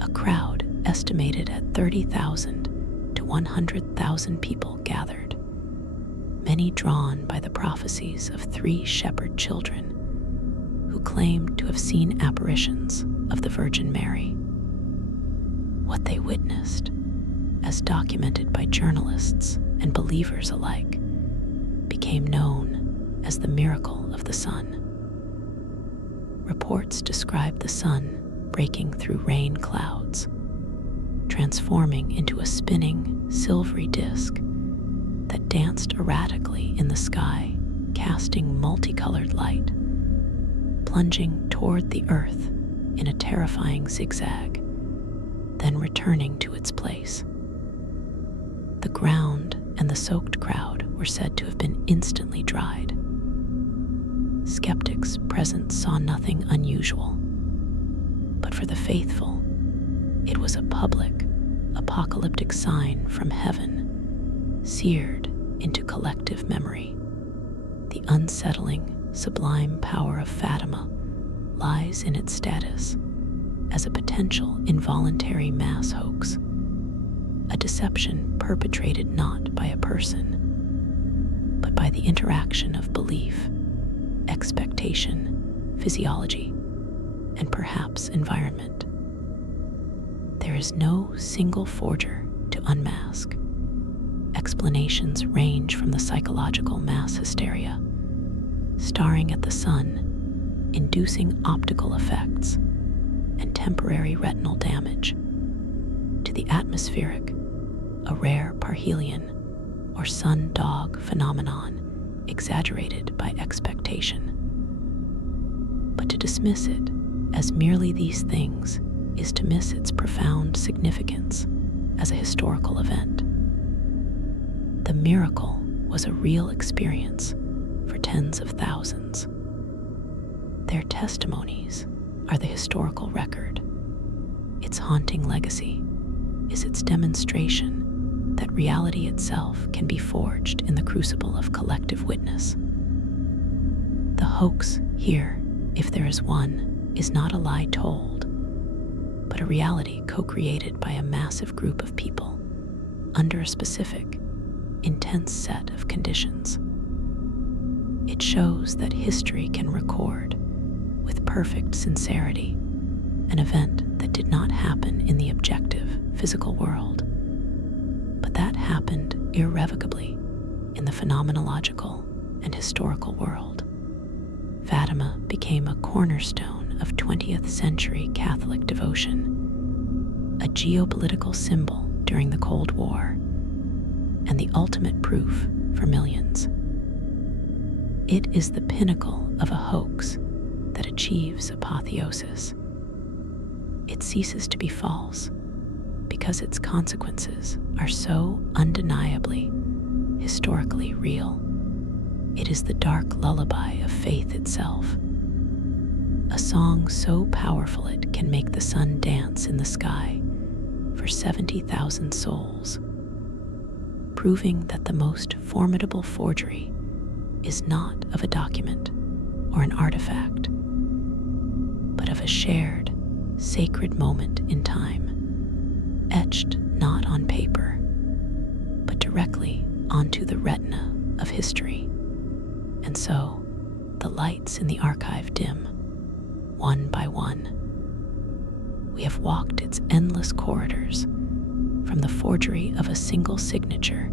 a crowd estimated at 30,000 to 100,000 people gathered, many drawn by the prophecies of 3 shepherd children who claimed to have seen apparitions of the Virgin Mary. What they witnessed, as documented by journalists and believers alike, became known as the miracle of the sun. Reports describe the sun breaking through rain clouds, transforming into a spinning, silvery disk that danced erratically in the sky, casting multicolored light, plunging toward the earth in a terrifying zigzag, then returning to its place. The ground and the soaked crowd were said to have been instantly dried. Skeptics present saw nothing unusual, but for the faithful, it was a public, apocalyptic sign from heaven, seared into collective memory. The unsettling, sublime power of Fatima lies in its status as a potential involuntary mass hoax, a deception perpetrated not by a person, but by the interaction of belief, expectation, physiology, and perhaps environment. There is no single forger to unmask. Explanations range from the psychological mass hysteria, staring at the sun, inducing optical effects and temporary retinal damage, to the atmospheric, a rare parhelion or sun dog phenomenon exaggerated by expectation. But to dismiss it as merely these things is to miss its profound significance as a historical event. The miracle was a real experience for tens of thousands. Their testimonies are the historical record. Its haunting legacy is its demonstration that reality itself can be forged in the crucible of collective witness. The hoax here, if there is one, is not a lie told, but a reality co-created by a massive group of people under a specific, intense set of conditions. It shows that history can record, with perfect sincerity, an event that did not happen in the objective, physical world, but that happened irrevocably in the phenomenological and historical world. Fatima became a cornerstone of 20th century Catholic devotion, a geopolitical symbol during the Cold War, and the ultimate proof for millions. It is the pinnacle of a hoax that achieves apotheosis. It ceases to be false because its consequences are so undeniably, historically real. It is the dark lullaby of faith itself, a song so powerful it can make the sun dance in the sky for 70,000 souls, proving that the most formidable forgery is not of a document or an artifact, but of a shared, sacred moment in time, etched not on paper, but directly onto the retina of history. And so, the lights in the archive dim, one by one. We have walked its endless corridors, from the forgery of a single signature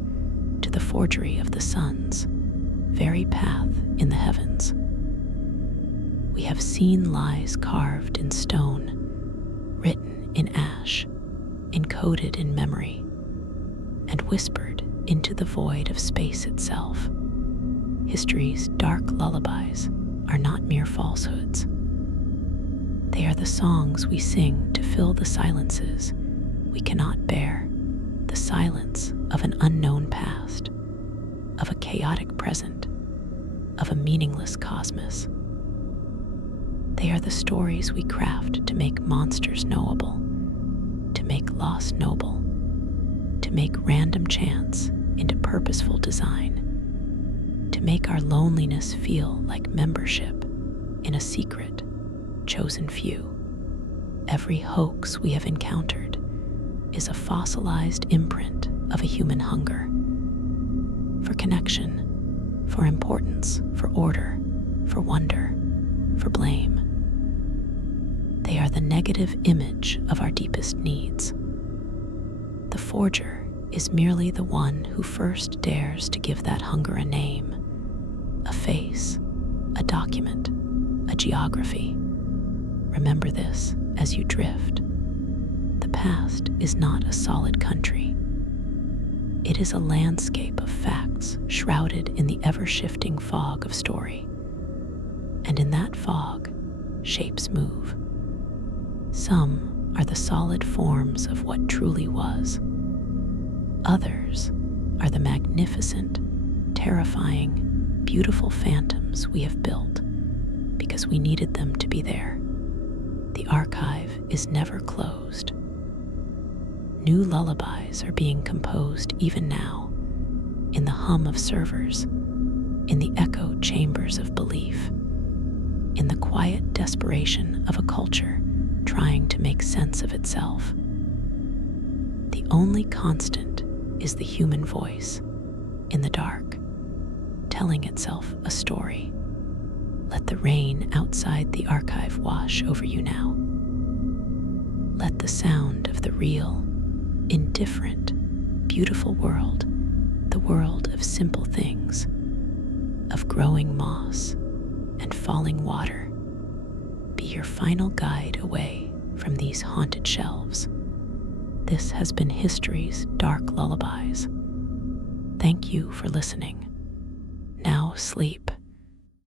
to the forgery of the sun's very path in the heavens. We have seen lies carved in stone, written in ash, encoded in memory, and whispered into the void of space itself. History's dark lullabies are not mere falsehoods. They are the songs we sing to fill the silences we cannot bear, the silence of an unknown past, of a chaotic present, of a meaningless cosmos. They are the stories we craft to make monsters knowable, to make loss noble, to make random chance into purposeful design, to make our loneliness feel like membership in a secret, chosen few. Every hoax we have encountered is a fossilized imprint of a human hunger for connection, for importance, for order, for wonder, for blame. They are the negative image of our deepest needs. The forger is merely the one who first dares to give that hunger a name, a face, a document, a geography. Remember this as you drift. The past is not a solid country. It is a landscape of facts shrouded in the ever-shifting fog of story. And in that fog, shapes move. Some are the solid forms of what truly was. Others are the magnificent, terrifying, beautiful phantoms we have built because we needed them to be there. The archive is never closed. New lullabies are being composed even now, in the hum of servers, in the echoed chambers of belief, in the quiet desperation of a culture trying to make sense of itself. The only constant is the human voice, in the dark, telling itself a story. Let the rain outside the archive wash over you now. Let the sound of the real, indifferent, beautiful world, the world of simple things, of growing moss and falling water, be your final guide away from these haunted shelves. This has been history's dark lullabies. Thank you for listening. Now sleep.